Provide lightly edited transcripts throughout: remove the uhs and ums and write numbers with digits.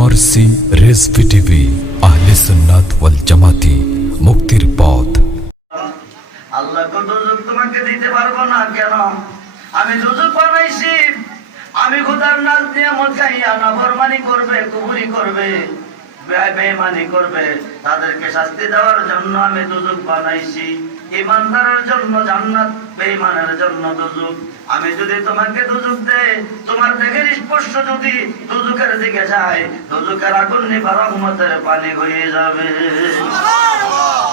MRC Rizvi TV, আহলে সুন্নাত ওয়াল জামাতি, মুক্তির পথ। আল্লাহ কত দুজক তোমাকে দিতে পারবো না কেন? আমি দুজক বানাইছি, আমি খোদার নাজ নিয়ামত খাইয়া নাফরমানি করবে, কুফরি করবে, বেঈমানি করবে, তাদেরকে শাস্তি দেওয়ার জন্য আমি দুজক বানাইছি। ঈমানদারের জন্য জান্নাত, বেঈমানের জন্য দুজক। আমি যদি তোমাকে দুজক দেই, তোমার দেহের স্পর্শ যদি দুজকের দিকে যায়, দুজকের আগুন নিভা রহমতের পানি হয়ে যাবে।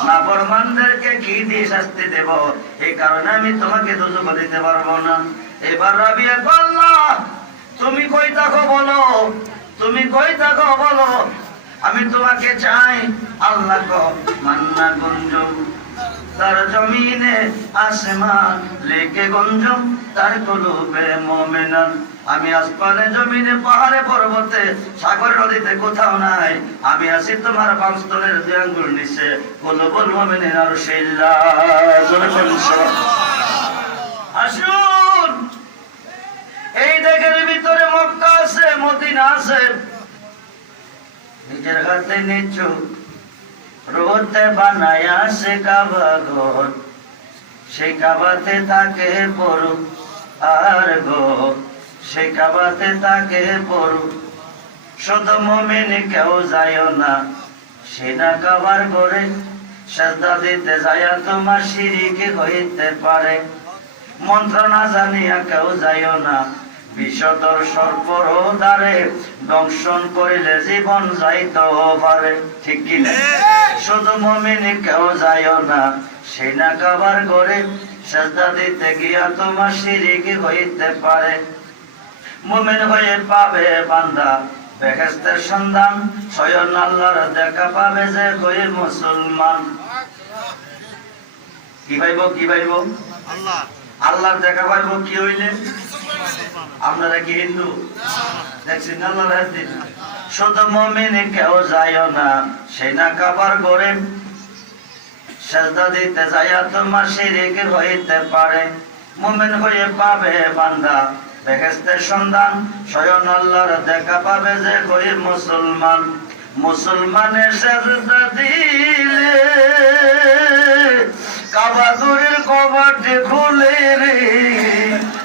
নাফরমানদেরকে কি দিয়ে শাস্তি দেব? এই কারণে আমি তোমাকে দুজক দিতে পারবো না। এবার রাবিয়া আল্লাহ, তুমি কই থাকো বলো, তুমি কই থাকো বলো, আমি তোমাকে চাই। আল্লাহ কো মান্না গুঞ্জম তার জমিনে আসমান লেকে গঞ্জম তার কলবে মুমিনান। আমি আসমানে জমিনে পাহাড়ে পর্বতে সাগর নদীতে কোথাও নাই, আমি আছি তোমার পাঁচতলের দুই আঙ্গুল নিচে কলবুল মুমিনিন আরশিল্লাহ। আসুন, এই দেশের ভিতরে মক্কা আছে, মদিনা আছে, নিজের হাতে নিচু রোতে বানায়া সে কাবা ঘর, সে কাবাতে তাকে পড়ু আর গো, সে কাবাতে তাকে পড়ু। শুধু মুমিন কেউ যায় না সেনা কাবার ঘরে, সাজদা দিতে যায় তোমার শিরিক হইতে পারে। মন্ত্র না জানিয়া কেউ যায় না বিষধর সর্পর দ্বারে, দংশন করিলে জীবন যাইতেও পারে। ঠিক কিনা? শুধু মুমিন কেউ যায় না সেনা কাবার ঘরে, সাজদা দিতে গিয়া তোমার শিরিক হইতে পারে। মুমিন হয়ে পাবে বান্দা বেহেশতের সন্ধান, স্বয়ং আল্লাহর দেখা পাবে যে হয়ে মুসলমান। কি পাইব? কি পাইব? আল্লাহ, আল্লাহর দেখা পাইব কি হইলে? আপনারা কি হিন্দু? দেখছেন আল্লাহর হাদিস। শুধু মুমিন কেউ যায় না সেনা কাবার ঘরে, সাজদা দিতে যায় তোমার শিরিক হইতে পারে। মুমিন হয়ে পাবে বান্দা বেহেশতের সন্ধান, স্বয়ং আল্লাহর দেখা পাবে যে হয়ে মুসলমান। মুসলমানের সাজদা দিলে কাবা ঘরের কবাট খুলে রে,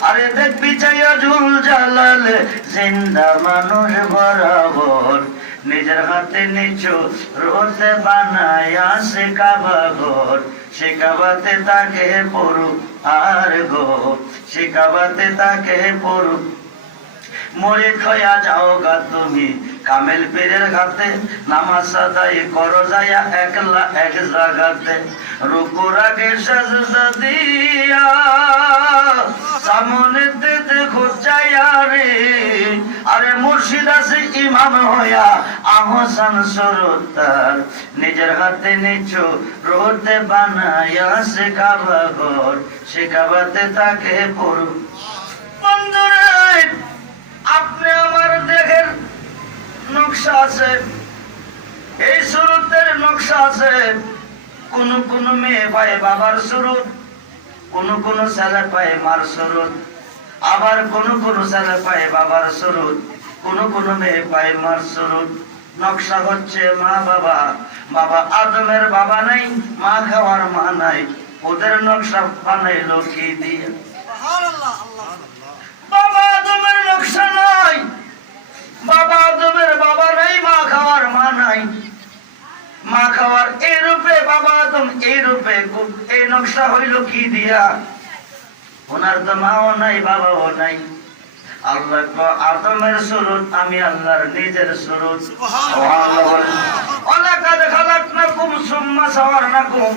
আরে দেখবি চাইয়া জুল জালালে জিন্দা মানুষ বরাবর, নিজের হাতে নিচু রোতে বানায়া সে কাবা ঘর, সে কাবাতে তাকে পড়ু আর গো, সে কাবাতে তাকে পড়ু। মুরিদ হইয়া যাও গা তুমি কামেল পীরের ঘাতে, নামাজ আদায় করো যাইয়া একলা এক জায়গাতে। রুকুর আগে সাজদা দিয়া সামনেতে দেখো চাইয়া রে, আরে মুর্শিদ আছে ইমাম হইয়া আহসান সুরতার, নিজের হাতে নিচু রোতে বানায়া সে কাবা ঘর, সে কাবাতে তাকে পড়ু। বন্ধুরে, আপনি আমার দেহের নকশা আছে, এই সুরতের নকশা আছে। কোন কোন মেয়ে পায় বাবার সুরত, কোন কোন ছেলে পায় মার সুরত, আবার কোন কোন ছেলে পায় বাবার সুরত, কোন কোন মেয়ে পায় মার সুরত। নকশা হচ্ছে মা বাবা। বাবা আদমের বাবা নাই, মা খাওয়ার মা নাই, ওদের নকশা বানাইলো কি দিয়ে? বাবা আদমের নকশা নাই, বাবা আদমের বাবা নাই, মা খাওয়ার মা নাই। মা খাওয়ার এই রূপে, বাবা আদম এই রূপে, এই নকশা হইল কি দিয়া? ওনার তো মাও নাই, বাবাও নাই। আল্লাহ আদমের সুরত, আমি আল্লাহর নিজের সুরত। সুবহানাল্লাহ বলেন। ওয়ালাকাদ খালাকনাকুম সুম্মা সাওয়ারনাকুম,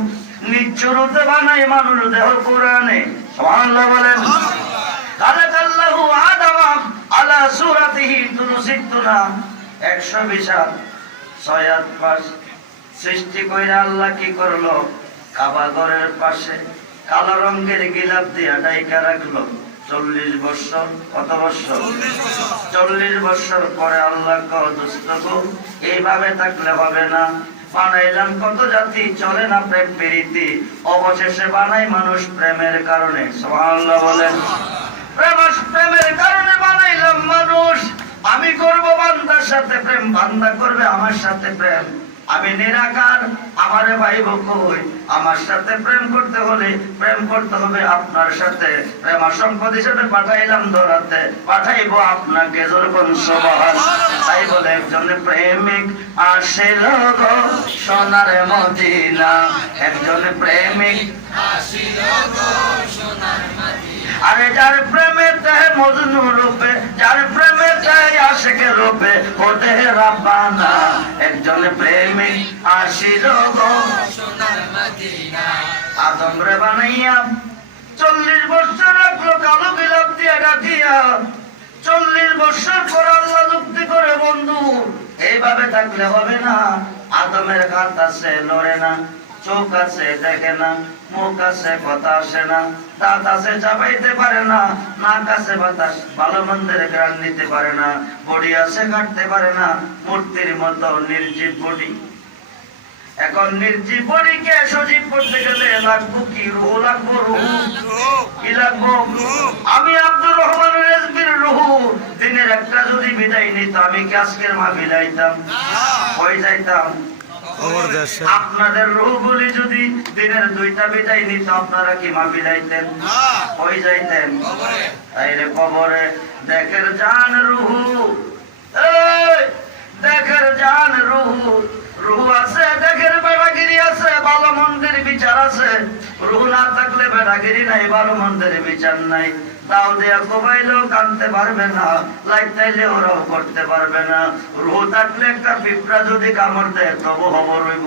নিজ সুরতে বানাই মানুষ দেহ কোরআনে। সুবহানাল্লাহ বলেন। খালাকাল্লাহু আদামা আলা সূরাতিহি তুনসিতুনা, 120 6 সৃষ্টি কইরা আল্লাহ কি করলো? কাবা ঘরের পাশে কালো রঙের গিলাপ দিয়া ডাইকা রাখলো 40 বছর। কত বছর? 40 বছর পরে আল্লাহ দোস্ত গো, এইভাবে থাকলে হবে না। বানাইলাম কত জাতি, চলে না প্রেম প্রীতি, অবশেষে বানাই মানুষ প্রেমের কারণে। সুবহানাল্লাহ বলেন। প্রেমের কারণে বানাইলাম মানুষ, আমি করব বান্দার সাথে প্রেম বান্দা করবে আমার সাথে প্রেম, আমি নিরাকার, আমারে ভাইব কই, আমার সাথে প্রেম করতে হলে প্রেম করতে হবে আপনার সাথে, প্রেমা সম্পদ হিসেবে পাঠাইলাম ধরাতে, পাঠাইবো আপনাকে যখন সুবহান। তাই বলে একজন প্রেমিক আসিল গো সোনার মদিনা, একজন প্রেমিক আসিল গো সোনার মদিনা। আরে যার প্রেমে তাহে মজনু রূপে, যার প্রেমে তাহে আশিকের রূপে, ওঠে রাব্বানা, একজন প্রেমিক আসিল গো সোনার মদিনা। আদম রে বানাইয়া 40 বছর রাখলো কালো গোলাপ দিয়ে রাখিয়া, 40 বছর পর আল্লাহ যুক্তি করে বন্ধু এইভাবে থাকলে হবে না। আদমের হাত আছে লড়ে না, চোখ আছে দেখে না, মুখ আছে কথা আসে না, দাঁত আছে চাপাইতে পারে না, নাক আছে বাতাস ভালো মন্দের গ্রাণ নিতে পারে না, বডি আছে কাটতে পারে না, মূর্তির মতো নির্জীব বডি। এখন নির্জীব বডিকে সজীব করতে গেলে লাগবো কি? রুহ লাগবো, রুহ কি লাগবো? আমি আব্দুর রহমান রেজবির রুহ দিনের একটা যদি বিদায় নিত, আমি কি আজকের মাহফিল আইতাম? হয়ে যাইতাম? আপনাদের রুহগুলি যদি দিনের 2টা বিদায় নিত, আপনারা কি মাহফিল আইতেন? হয়ে যাইতেন? তাইলে কবরে দেখের জান রুহ, দেখের জান রুহ, রুহ আছে দেখের বেড়াগিরি আছে, ভালো মন্দির বিচার আছে। রুহ না থাকলে বেড়াগিরি নাই, ভালো মন্দির বিচার নাই। তাও দেয়া কোবাইলেও কানতে পারবে না, লাইট চাইলে ওরাও করতে পারবে না। রুহ থাকলে একটা পিঁপড়া যদি কামড় দেয় তবু খবর হইব,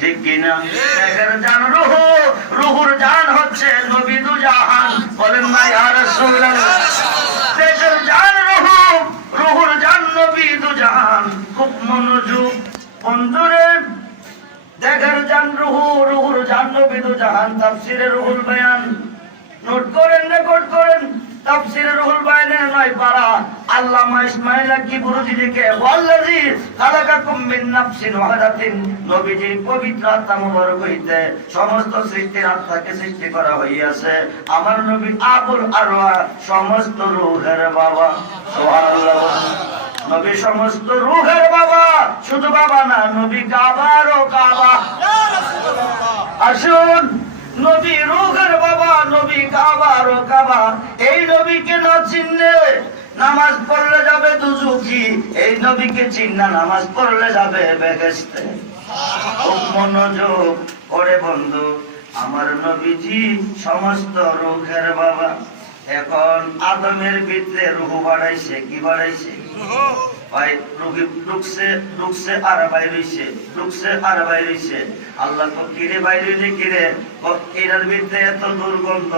ঠিক কিনা? দেখের জান রুহ, রুহুর জান হচ্ছে নবী দু জাহান, বলেন না ইয়া রাসূলুল্লাহ। দেখের জান রুহ, রুহুর জান নবী দু জাহান। খুব মনোযোগ বন্ধুরে, দেখের জান রুহ, রুহুর জান নবী দু জাহান। তাফসীরে রুহুল বায়ান নোট করেন, রেকর্ড করেন। তাফসীরে রুহুল বায়ানের 9 পারা আল্লামা ইসমাঈল কিবরুজি লিখে, ওয়াল্লাযী খালাকাকুম মিন নাফসিন ওয়াহিদাতিন, নবীজির পবিত্র আত্মা মুবারক হইতে সমস্ত সৃষ্টির আত্মাকে সৃষ্টি করা হইয়াছে। আমার নবী আবুল আরওয়া, সমস্ত রূহের বাবা। সুবহানাল্লাহ। নবী সমস্ত রূহের বাবা, শুধু বাবা না, নবী কাবারও কাবা। আসুন, নবী রূহের বাবা, নবী কাবারও কাবা। এই নবীকে না চিনলে নামাজ পড়লে যাবে দুজুকি, এই নবীকে চিন্না নামাজ পড়লে যাবে বেহেশতে। খুব মনোযোগ করে বন্ধু, আমার নবীজি সমস্ত রূহের বাবা। এখন আদমের ভিতরে রূহ বাড়াইছে, কি বাড়াইছে? ভাই রুহি ঢুকছে আর বাইরেছে, ঢুকছে আর বাইরেছে। আল্লাহ তো কিরে বাইরে কিরে, এটার ভিতরে এত দুর্গন্ধ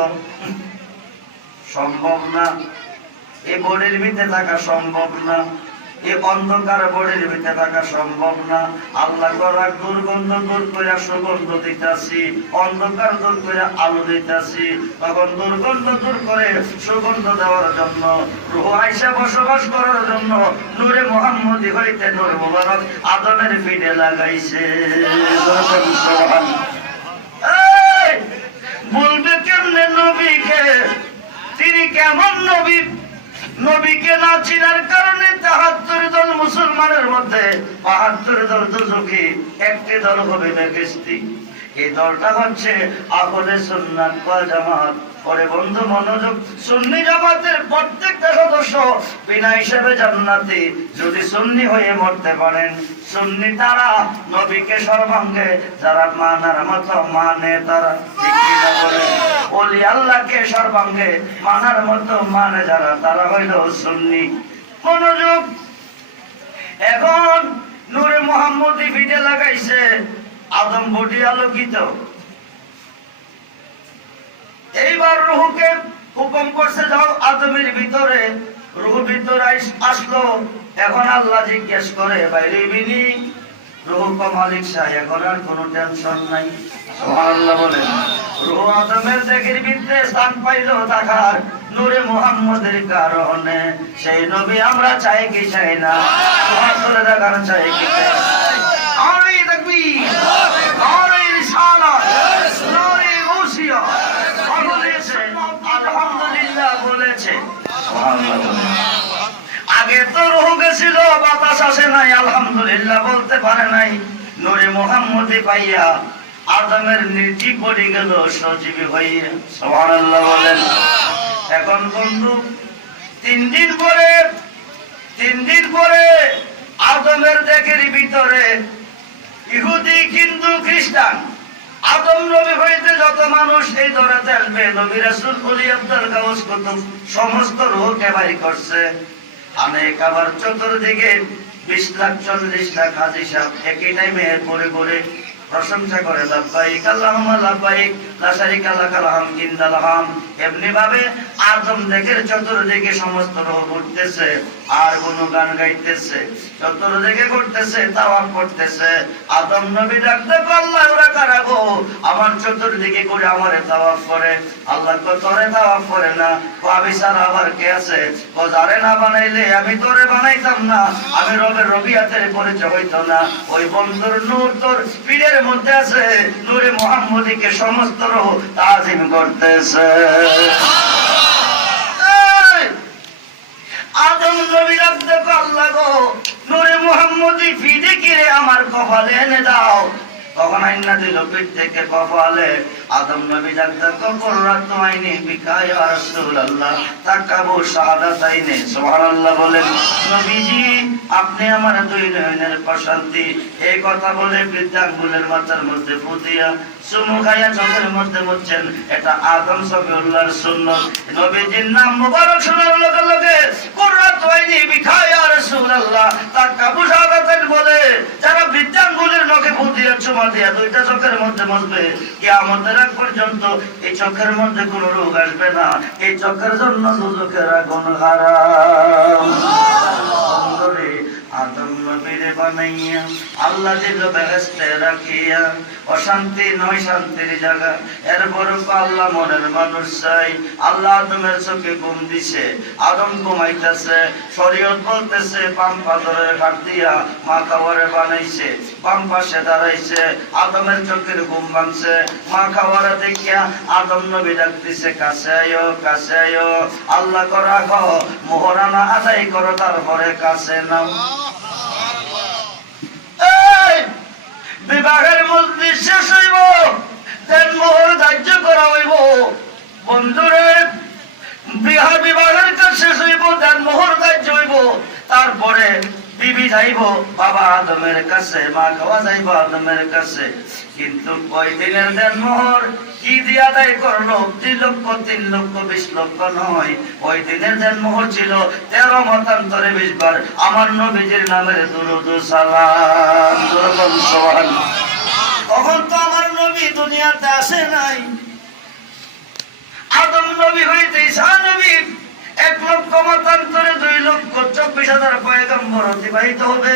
সম্ভব না, এই বডির ভিতরে থাকা সম্ভব না, এই অন্ধকার বডির ভিতরে থাকা সম্ভব না। আল্লাহ করা দুর্গন্ধ দূর করে সুগন্ধ দিতেছি, অন্ধকার দূর করে আলো দিতেছি। তখন দুর্গন্ধ দূর করে সুগন্ধ দেওয়ার জন্য, রূহ আয়েশা বসবাস করার জন্য নূরে মুহাম্মদী হইতে নূর মুবারক আদমের পিঠে লাগাইছে। বলবে কেমনে নবীকে? তিনি কেমন নবী? নবীকে না চিনার কারণে ৭৩ দল মুসলমানের মধ্যে ৭২ দল দুজকি, একটি দল হবে বেহেশতি। এই দলটা হচ্ছে আহলে সুন্নাত ওয়াল জামাত। পরে বন্ধু মনোযোগ, সুন্নি জামাতের প্রত্যেকটা সদস্য বিনা হিসেবে জান্নাতি, যদি সুন্নি হয়ে মরতে পারেন। সুন্নি তারা নবীকে সর্বাঙ্গে যারা মানার মতো মানে, তারা ঠিক কিনা বলে? ওলি আল্লাহকে সর্বাঙ্গে মানার মতো মানে যারা, তারা হইল সুন্নি। মনোযোগ, এখন নূরে মুহাম্মদী ভিডিও লাগাইছে, আদম বডি আলোকিত। এইবার রুহকে হুকুম করছে, যাও আদমের ভিতরে। রুহ ভিতরে আসলো। এখন আল্লাহ জিজ্ঞেস করে, বাইরে বিনি? রুহ মালিক সাহেব, এখন আর কোনো টেনশন নাই। সুবহানাল্লাহ বলেন। রুহ আদমের দেহের ভিতরে স্থান পাইল দেখার নূরে মুহাম্মদের কারণে। সেই নবী আমরা চাই কি চাই না? সুবহানাল্লাহ দেখার চাই কি চাই? আরে তাকবীর, আরে রিসালাত, আরে ওসিয়া বলেছে, আলহামদুলিল্লাহ বলেছে। সুবহানাল্লাহ। আগে তো রোহ গেছিল, বাতাস আসে নাই, আলহামদুলিল্লাহ বলতে পারে নাই। নূরে মুহাম্মদী পাইয়া আদমের নির্জীব বলি গেল সজীবী হইয়া। সুবহানাল্লাহ বলেন। এখন বন্ধু, 3 দিন পরে আদমের দেখের ভিতরে ইহুদি, হিন্দু, খ্রিস্টান, আদম নবী হইতে যত মানুষ এই ধরাতে আসবে, নবী রাসূল ওলি আব্দুল গাউস কুতুব সমস্ত রূহকে বাই করছে। অনেক আবার চতুর্দিকে 20 লাখ 40 লাখ হাজী সাহেব একই টাইমে পরে প্রশংসা করে লাব্বাইক আল্লাহুম্মা লাব্বাইক লা শারীকা লাকা লাল হামদু ইন্নাল হামদ। এমনি ভাবে আদম দেখের চতুর্দিকে সমস্ত রূহ ঘুরতেছে আর গুণগান গাইতেছে, চতুর্দিকে ঘুরতেছে, তাওয়াফ করতেছে। আদম নবী ডাকতে আল্লাহ, ওরা কারা গো আমার চতুর্দিকে ঘুরে আমারে তাওয়াফ করে? আল্লাহ কো তোরে তাওয়াফ করে না, আমি ছাড়া আবার কে আছে? ও যারে না বানাইলে আমি তোরে বানাইতাম না, আমি রবের রবিয়াতের পরিচয় হইতো না। ওই বন্ধুর নূর তোর পীরের মধ্যে আছে, নূরে মুহাম্মদীকে সমস্ত রূহ তাজিম করতেছে। আদম নবী রাখতে আল্লাহ গো নূরে মুহাম্মদী ফিরে কিরে আমার কপালে এনে দাও। তখন আইনা দিল পিঠ থেকে কপালে। আদম নবী ডাক্তার কবরাত আইনি বিকায় রাসূলুল্লাহ তাকাবু শাহাদাতাইনে। সুবহানাল্লাহ বলেন। নবীজি আপনি আমার দুই নয়নের প্রশান্তি, এই কথা বলে বৃদ্ধাঙ্গুলের মাথার মধ্যে ফুদিয়া চুমু খাইয়া চোখের মধ্যে মুছছেন। এটা আদম সফিউল্লাহর সুন্নাত। নবীজির নাম মুবারক শোনার লগে লগে কুররাত আইনি বিকায় রাসূলুল্লাহ তাকাবু শাহাদাতাইন বলে যারা বৃদ্ধাঙ্গুলের নখে ফুদিয়া চুমা দিয়া দুইটা চোখের মধ্যে মুছবে, কিয়ামতের আগ পর্যন্ত এই চোখের মধ্যে কোনো রোগ আসবে না। এই চোখের জন্য দুজকের আগুন হারাম। আদম নবীরে বানাইয়া আল্লাহ দিল বেহেশতে রাখিয়া, অশান্তি নয় শান্তির জায়গা। এরপর আল্লাহ মনের মানুষ চাই। আল্লাহ আদমের চোখে ঘুম দিছে, আদম ঘুমাইতেছে। শরীয়ত বলতেছে বাম পাথরের ঘাট দিয়া মা খাওয়ারে বানাইছে, বাম পাশে দাঁড়াইছে, আদমের চোখের ঘুম ভাঙছে। মা খাওয়ারে দেখিয়া আদম নবী ডাকতেছে কাছে আয়ো, কাছে আয়ো। আল্লাহ করা গো মোহরানা আদায় করো, তারপরে কাছে নাও। বিবাহের মধ্যে শেষ হইব, দেন মোহর ধার্য করা হইব। বন্ধুরে বিবাহের কাজ শেষ হইব, দেন মোহর ধার্য হইব। তারপরে বিবি যাইব বাবা আদমের কাছে, মা খাওয়া যাইব আদমের কাছে। কিন্তু ওই দিনের দেন মোহর কি দিয়া আদায় করলো? 2 লক্ষ 3 লক্ষ 20 লক্ষ নয়। ওই দিনের দেন মোহর ছিল 13 মতান্তরে 20 বার আমার নবীজির নামের দুরূদ ও সালাম। সুবহানাল্লাহ। তখন তো আমার নবী দুনিয়াতে আসে নাই। আদম নবী হইতে ঈসা নবী 1 লক্ষ মতান্তরে 2 লক্ষ 24,000 পয়গম্বর অতিবাহিত হবে।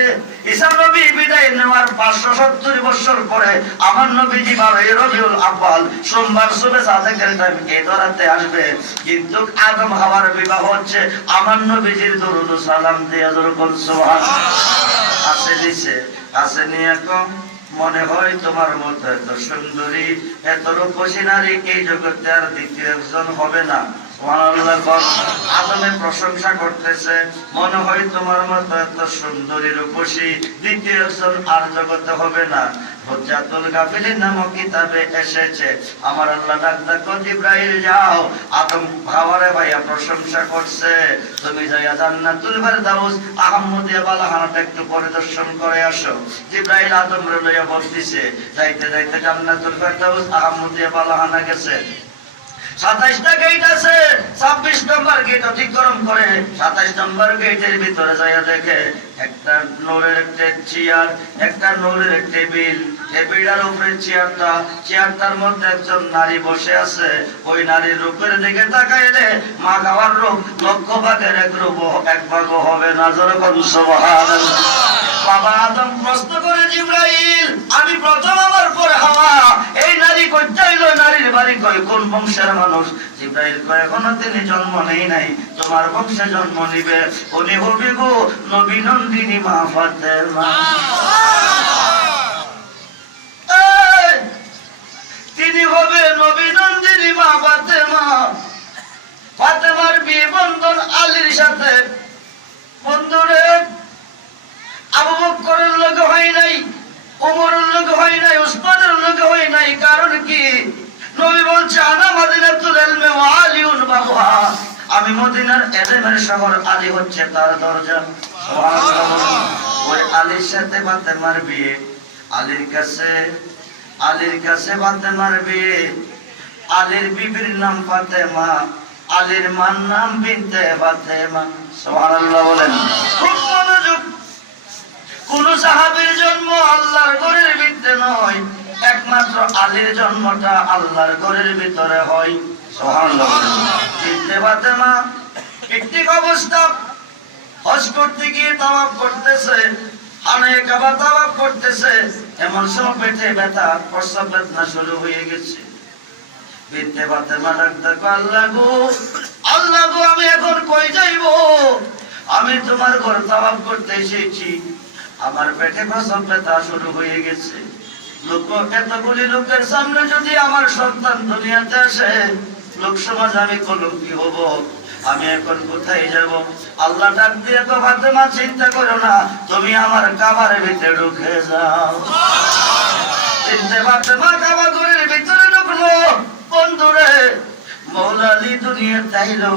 ঈসা নবী বিদায় নেওয়ার 570 বছর পরে আমার নবীজি 12 রবিউল আউয়াল সোমবার সুবে সাদেকের টাইম এই ধরাতে আসবে। কিন্তু আদম হাওয়ার বিবাহ হচ্ছে আমার নবীজির দরুদ ও সালাম দিয়ে। যখন সুবহানাল্লাহ আছে দিছে আছে নিয়ে কম মনে হয় তোমার মতো এত সুন্দরী, এত রূপসী নারী এই জগতে আর দ্বিতীয় একজন হবে না। আদমের প্রশংসা করতেছে, মনে হয় তোমার মতো এত সুন্দরী রূপসী দ্বিতীয় একজন আর জগতে হবে না। হুজ্জাতুল গাফিলিন নামক কিতাবে এসেছে আমার আল্লাহ ডাক জিবরাইল যাও আদম হাওয়ারে ভাইয়া প্রশংসা করছে, তুমি যাইয়া জান্নাতুল ফেরদাউস আহমদিয়া বালাহানাটা একটু পরিদর্শন করে আসো। জিবরাইল আদম রে লইয়া বলতিছে, যাইতে যাইতে জান্নাতুল ফেরদাউস আহমদিয়া বালাহানা গেছে। 27টা গেট আছে, 26 নম্বর গেট অতিক্রম করে 27 নম্বর গেটের ভিতরে যাইয়া দেখে একটা নূরের একটা চেয়ার, একটা নূরের টেবিল, টেবিলের উপরে চেয়ারটার মধ্যে একজন নারী বসে আছে। ওই নারীর রূপের দিকে তাকাইলে মা খাওয়ার রূপ 1,00,000 ভাগের 1 ভাগও হবে না। যখন সুবহানাল্লাহ। বাবা আদম প্রশ্ন করে জিবরাইল, আমি প্রথম আমার পরে হাওয়া, এই নারী কই যাইলো? নারীর বাড়ি কই, কোন বংশের মানুষ? জিবরাইল কয় এখনো তিনি জন্ম নেই নাই, তোমার বংশে জন্ম নিবে। উনি হবে গো নবী নন্দিনী মা ফাতেমা। তিনি হবে নবী নন্দিনী মা ফাতেমা। ফাতেমার বিয়ে বন্ধন আলীর সাথে। বন্ধু আবহাওয়া, আমি মদিনার এলেমের শহর, আলী হচ্ছে তার দরজা। সুবহানাল্লাহ। ওই আলীর সাথে ফাতেমার বিয়ে, আলীর কাছে ফাতেমার বিয়ে। আলীর বিবির নাম ফাতেমা, আলীর মার নাম বিনতে ফাতেমা। সুবহানাল্লাহ বলেন। খুব মনোযোগ। কোন সাহাবীর জন্ম আল্লাহর ঘরের ভিতরে নয়, একমাত্র আলীর জন্মটা আল্লাহর ঘরের ভিতরে হয়। সুবহানাল্লাহ। বিনতে ফাতেমা একটি অবস্থা, হজ করতে গিয়ে তাওয়াফ করতেছে, খানায়ে কাবা তাওয়াফ করতেছে, এমন সময় পেটে ব্যথা, প্রস্রাব বেদনা শুরু হয়ে গেছে। বিনতে ফাতেমা ডাকতে আল্লাহ গো, আল্লাহ গো, আমি এখন কই যাইব? আমি তোমার ঘর তাওয়াফ করতে এসেছি, আমার পেটে প্রস্রাব ব্যথা শুরু হয়ে গেছে। এতগুলি লোকের সামনে যদি আমার সন্তান দুনিয়াতে আসে, লোক সমাজ আমি কলঙ্কি হব, আমি এখন কোথায় যাব? আল্লাহ ডাক দিয়ে তো ফাতেমা চিন্তা করো না, তুমি আমার কাবার ভিতরে ঢুকে যাও। চিনতে ফাতেমা কাবা ঘরের ভিতরে ঢুকলো। বন্ধুরে, মওলা আলী দুনিয়াতে আইলো,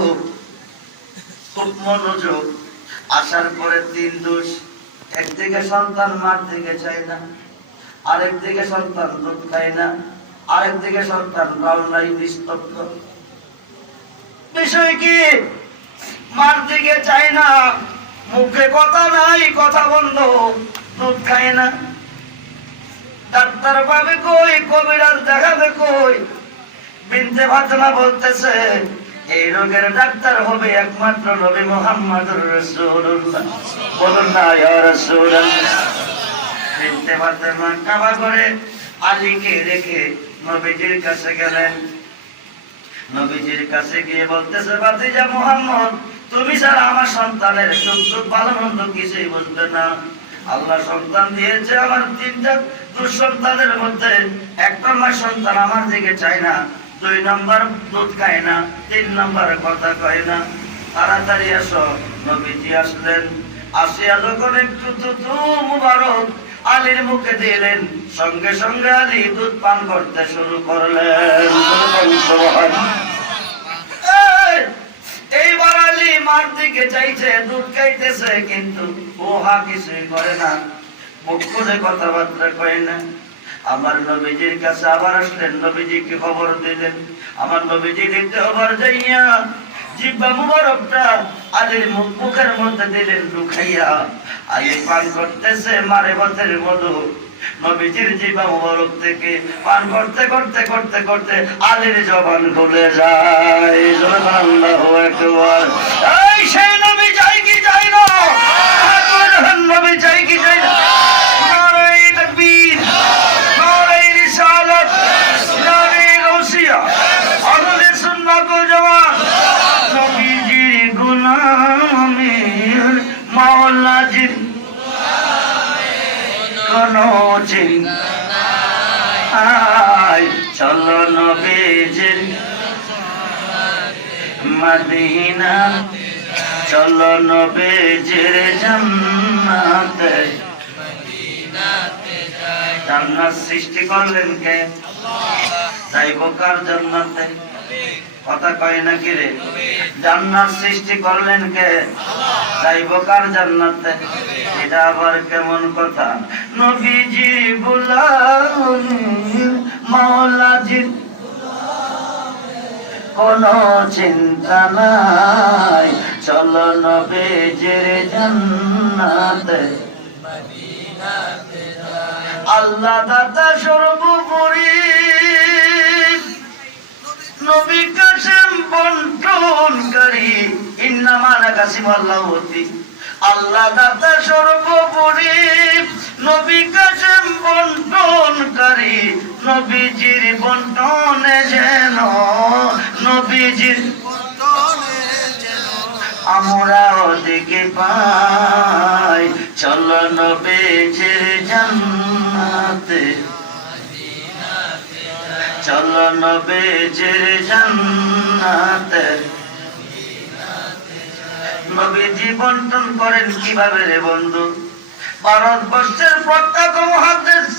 খুব মনোযোগ। আসার পরে তিন দোষ, একদিকে সন্তান মার দিকে চায় না, আরেকদিকে সন্তান দুধ খায় না, আরেকদিকে সন্তান রান্নায় নিস্তব্ধ। বিষয় কি? মার দিকে চায় না, মুখে কথা নাই, কথা বন্ধ, দুধ খায় না। ডাক্তার পাবে কই, কবিরাজ দেখাবে কই? বিনতে ফাতেমা বলতেছে, এই রোগের ডাক্তার হবে একমাত্র নবী মুহাম্মদুর রাসূলুল্লাহ। বলুন না ইয়া রাসূলুল্লাহ। বিনতে ফাতেমা কাবা ঘরে আলীকে রেখে নবীজির কাছে গেলেন। নবীজির কাছে গিয়ে বলতেছে, ভাতিজা মুহাম্মদ, তুমি ছাড়া আমার সন্তানের সুখ ভালো মন্দ কিছুই বুঝবে না। আল্লাহ সন্তান দিয়েছে আমার তিনটা দুঃসন্তানের মধ্যে, এক নম্বর সন্তান আমার দিকে চায় না, 2 নম্বর দুধ খায় না, 3 নম্বর কথা কয় না। তাড়াতাড়ি আসো। নবীজি আসলেন। আসিয়া যখন একটু থুতু মুবারক আলীর মুখে দিলেন, সঙ্গে সঙ্গে আলী দুধ পান করতে শুরু করলেন। এইবার আলী মার দিকে চাইছে, দুধ খাইতেছে, কিন্তু ওহা কিছুই করে না, মুখ খুলে কথাবার্তা কয় না। আমার নবীজির কাছে আবার আসলেন, নবীজিকে খবর দিলেন। আমার নবীজি দ্বিতীয়বার যাইয়া জিহ্বা মুবারকটা আলীর মুখের মধ্যে দিলেন ঢুকাইয়া। আলী পান করতেছে মারে ভাতের মধু। নবীজির জিহ্বা মুবারক থেকে পান করতে করতে করতে করতে আলীর জবান খুলে যায়। আল্লাহু আকবার। এই সেই নবী যাই কি যাই না? নবী যাই কি যাই না? নারে তাকবীর, নারে রিসালাত, নারে গাউসিয়া, আহলে সুন্নাত ওয়াল জামাত। নবীজির গুলামের মাওলাজির কোনো চিন্তা নাই। চলো নবীজির মদিনা, চলো নবীজির জান্নাতে। জান্নাত সৃষ্টি করলেন কে? যাইব কার জান্নাতে? কথা কয় না কি রে? জান্নাত সৃষ্টি করলেন কে? যাইব কার জান্নাতে? এটা আবার কেমন কথা? নবীজি গোলাম মাওলাজির কোনো চিন্তা নাই। চলো নবীজির জান্নাতে। আল্লাহ দাতা সর্বোপরি, নবী কাসেম বন্টনকারী, ইন্নামা আনা কাসিমুল্লাহতি। আল্লাহ দাতা সর্বোপরি, নবী কাসেম বন্টনকারী। নবীজির বন্টনে যেন, নবীজির আমরা ওদিকে পাই। চলো নবীজির জান্নাতে, চলো নবীজির জান্নাতে। নবীজি বন্টন করেন কিভাবে রে বন্ধু? ভারতবর্ষের প্রখ্যাত মুহাদ্দিস,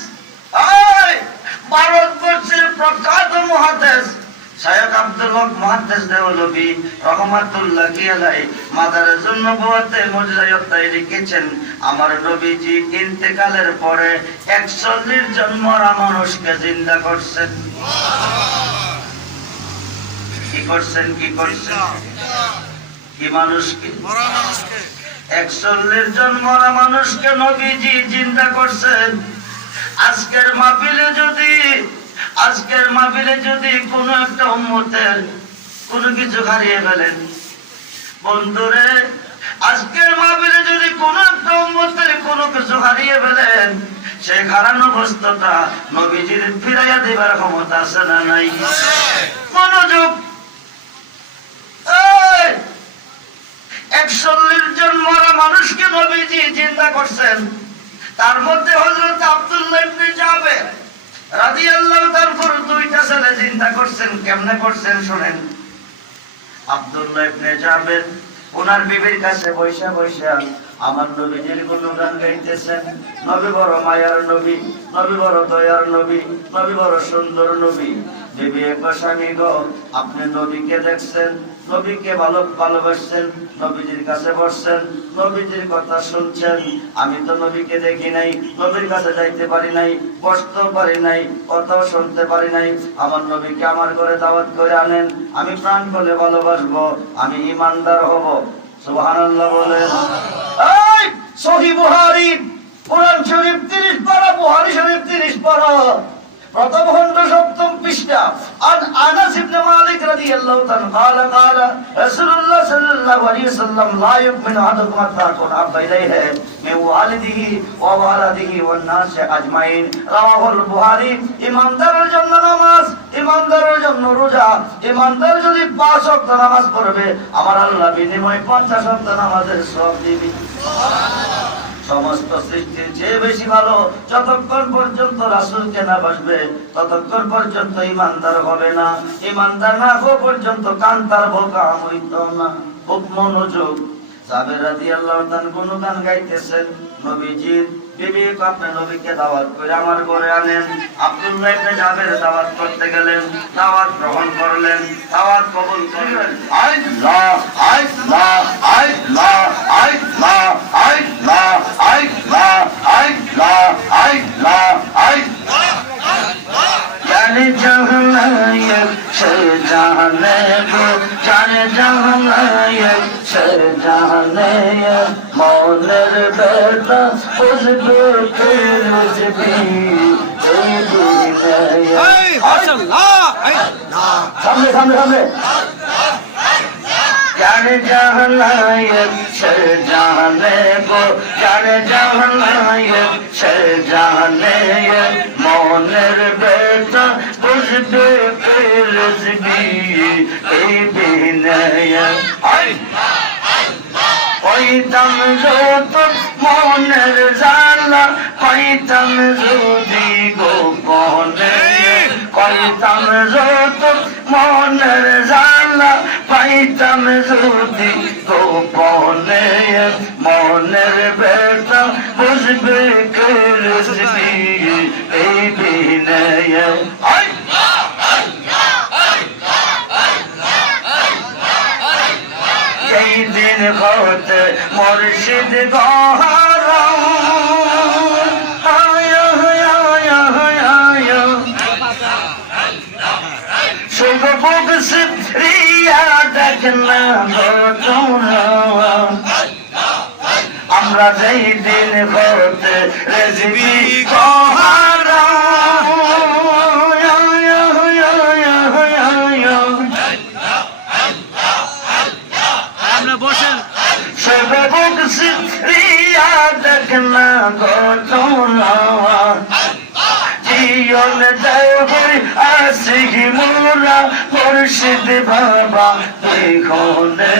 ভারতবর্ষের প্রখ্যাত মুহাদ্দিস শায়খ আব্দুল হক মুহাদ্দিস দেওলভী রহমাতুল্লাহ আলাইহি মাদারের জন্য বওয়াতে মুজাহিদায় লিখেছেন, আমার নবীজি ইন্তেকালের পরে 41 জন মরা মানুষকে জিন্দা করছেন। কি করছেন? কি মানুষকে? 41 জন মরা মানুষকে নবীজি জিন্দা করছেন। আজকের মাহফিলে যদি কোন একটা উম্মতের কোনো কিছু হারিয়ে ফেলেন, বন্ধুরে, আজকের মাহফিলে যদি কোন একটা উম্মতের কোনো কিছু হারিয়ে ফেলেন, সেই হারানো বস্তুটা নবীজির ফিরাইয়া দেবার ক্ষমতা আছে না নাই? মনোযোগ। 41 জন মরা মানুষকে নবীজি জিন্দা করছেন। তার মধ্যে হযরত আব্দুল্লাহ ইবনে জাবের রাদিয়াল্লাহু তাআলা দুইটা ছেলে জিন্দা করছেন। কেমনে করছেন শুনেন। আব্দুল্লাহ ইবনে জাবের ওনার বিবির কাছে বৈশা আমার নবীজির গুণগান গাইতেছেন। নবী বড় মায়ার নবী, নবী বড় দয়ার নবী, নবী বড় সুন্দর নবী। বিবি স্বামী গো, আপনি নবীকে দেখছেন, নবীকে ভালোবাসছেন, নবীজির কাছে বসছেন, নবীজির কথা শুনছেন। আমি তো নবীকে দেখি নাই, নবীর কাছে যাইতে পারি নাই, বসতেও পারি নাই, কথাও শুনতে পারি নাই। আমার নবীকে আমার ঘরে দাওয়াত করে আনেন, আমি প্রাণ বলে ভালোবাসবো, আমি ঈমানদার হব। সুবহানাল্লাহ বলেন। এই সহিহ বুখারী কোরআন শরীফ 30 পারা, বুখারী শরীফ 30 পারা, প্রথম খণ্ড 7ম পৃষ্ঠা। আন আনাস ইবনে মালিক রাদিয়াল্লাহু তাআলা قال رسول الله صلى الله عليه وسلم لا يؤمن احدكم حتى يكون احب اليه من والده وولده والناس اجمعين রাওয়াহুল বুখারী। ইমানদারের জন্য নামাজ, ইমানদারের জন্য রোজা, ইমানদার যদি 5 ওয়াক্ত নামাজ পড়বে, আমার আল্লাহ বিনিময়ে 50 ওয়াক্ত নামাজের সওয়াব দিবেন। সুবহানাল্লাহ। সমস্ত সৃষ্টির চেয়ে বেশি ভালো যতক্ষণ পর্যন্ত রাসূলকে না বাসবে ততক্ষণ পর্যন্ত ঈমানদার হবে না। ঈমানদার না হওয়া পর্যন্ত কান্তার বোকা হইত না। খুব মনোযোগ। জাবের রাদিয়াল্লাহু তাআলা গুণগান গাইতেছেন। নবীজির বিবি আপনি নবীকে দাওয়াত করে আমার ঘরে আনেন। আব্দুল্লাহ ইবনে জাবের দাওয়াত করতে গেলেন, দাওয়াত গ্রহণ করলেন, দাওয়াত কবুল করলেন। আল্লাহ আল্লাহ আল্লাহ আল্লাহ আল্লাহ আল্লাহ আল্লাহ আল্লাহ আল্লাহ জানে জাহানায়ক শাহজাহানে গো, জানে জাহানায়ক শাহজাহানে মনের বেতা বুঝবে কে বুঝবি এই দুনিয়া। মাশাআল্লাহ। সামনে সামনে সামনে। জানে জাহানায়ক শাহজাহানে গো, জানে জাহানায়ক শাহজাহানে মনের বেতা বুঝবে কে বুঝবি এই দুনিয়া। কইতাম যত মনের জালা, কইতাম যদি গোপনে, কইতাম যত মনের জালা, পাইতাম যদি গোপনে মনের বেতা বুঝবে কে বুঝবি এই বিনয়। এই দিন হতে মুর্শিদ গহরা শুভ বকসিদ রিয়া দেখনা আমরা যেই দিন হতে রেজবি গহরা বসেন সবক সিরিয়া দেখনা গোতলা জীবন দেবই আসি মোরা মুর্শিদ বাবা দেখনে,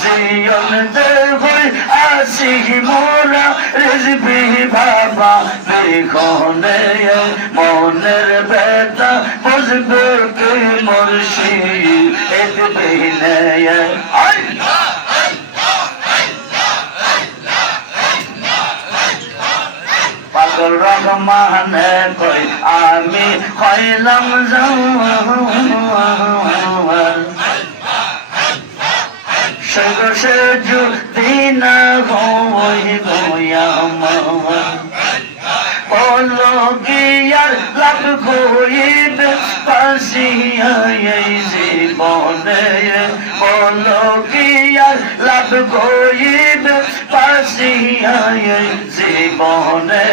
জীবন দেবই আসি মোরা রিজবি বাবা দেখনে মনের বেতা বুঝবে কে মুর্শিদ এক বিনয়। পাগল পাগল রহমানে কই আমি হইলাম জওয়ান সে যদি না হই বলো গিয়ার লাভ করিবে পাশিয়া এই জীবনে বলো গিয়ার লাভ করিবে পাশিয়া এই জীবনে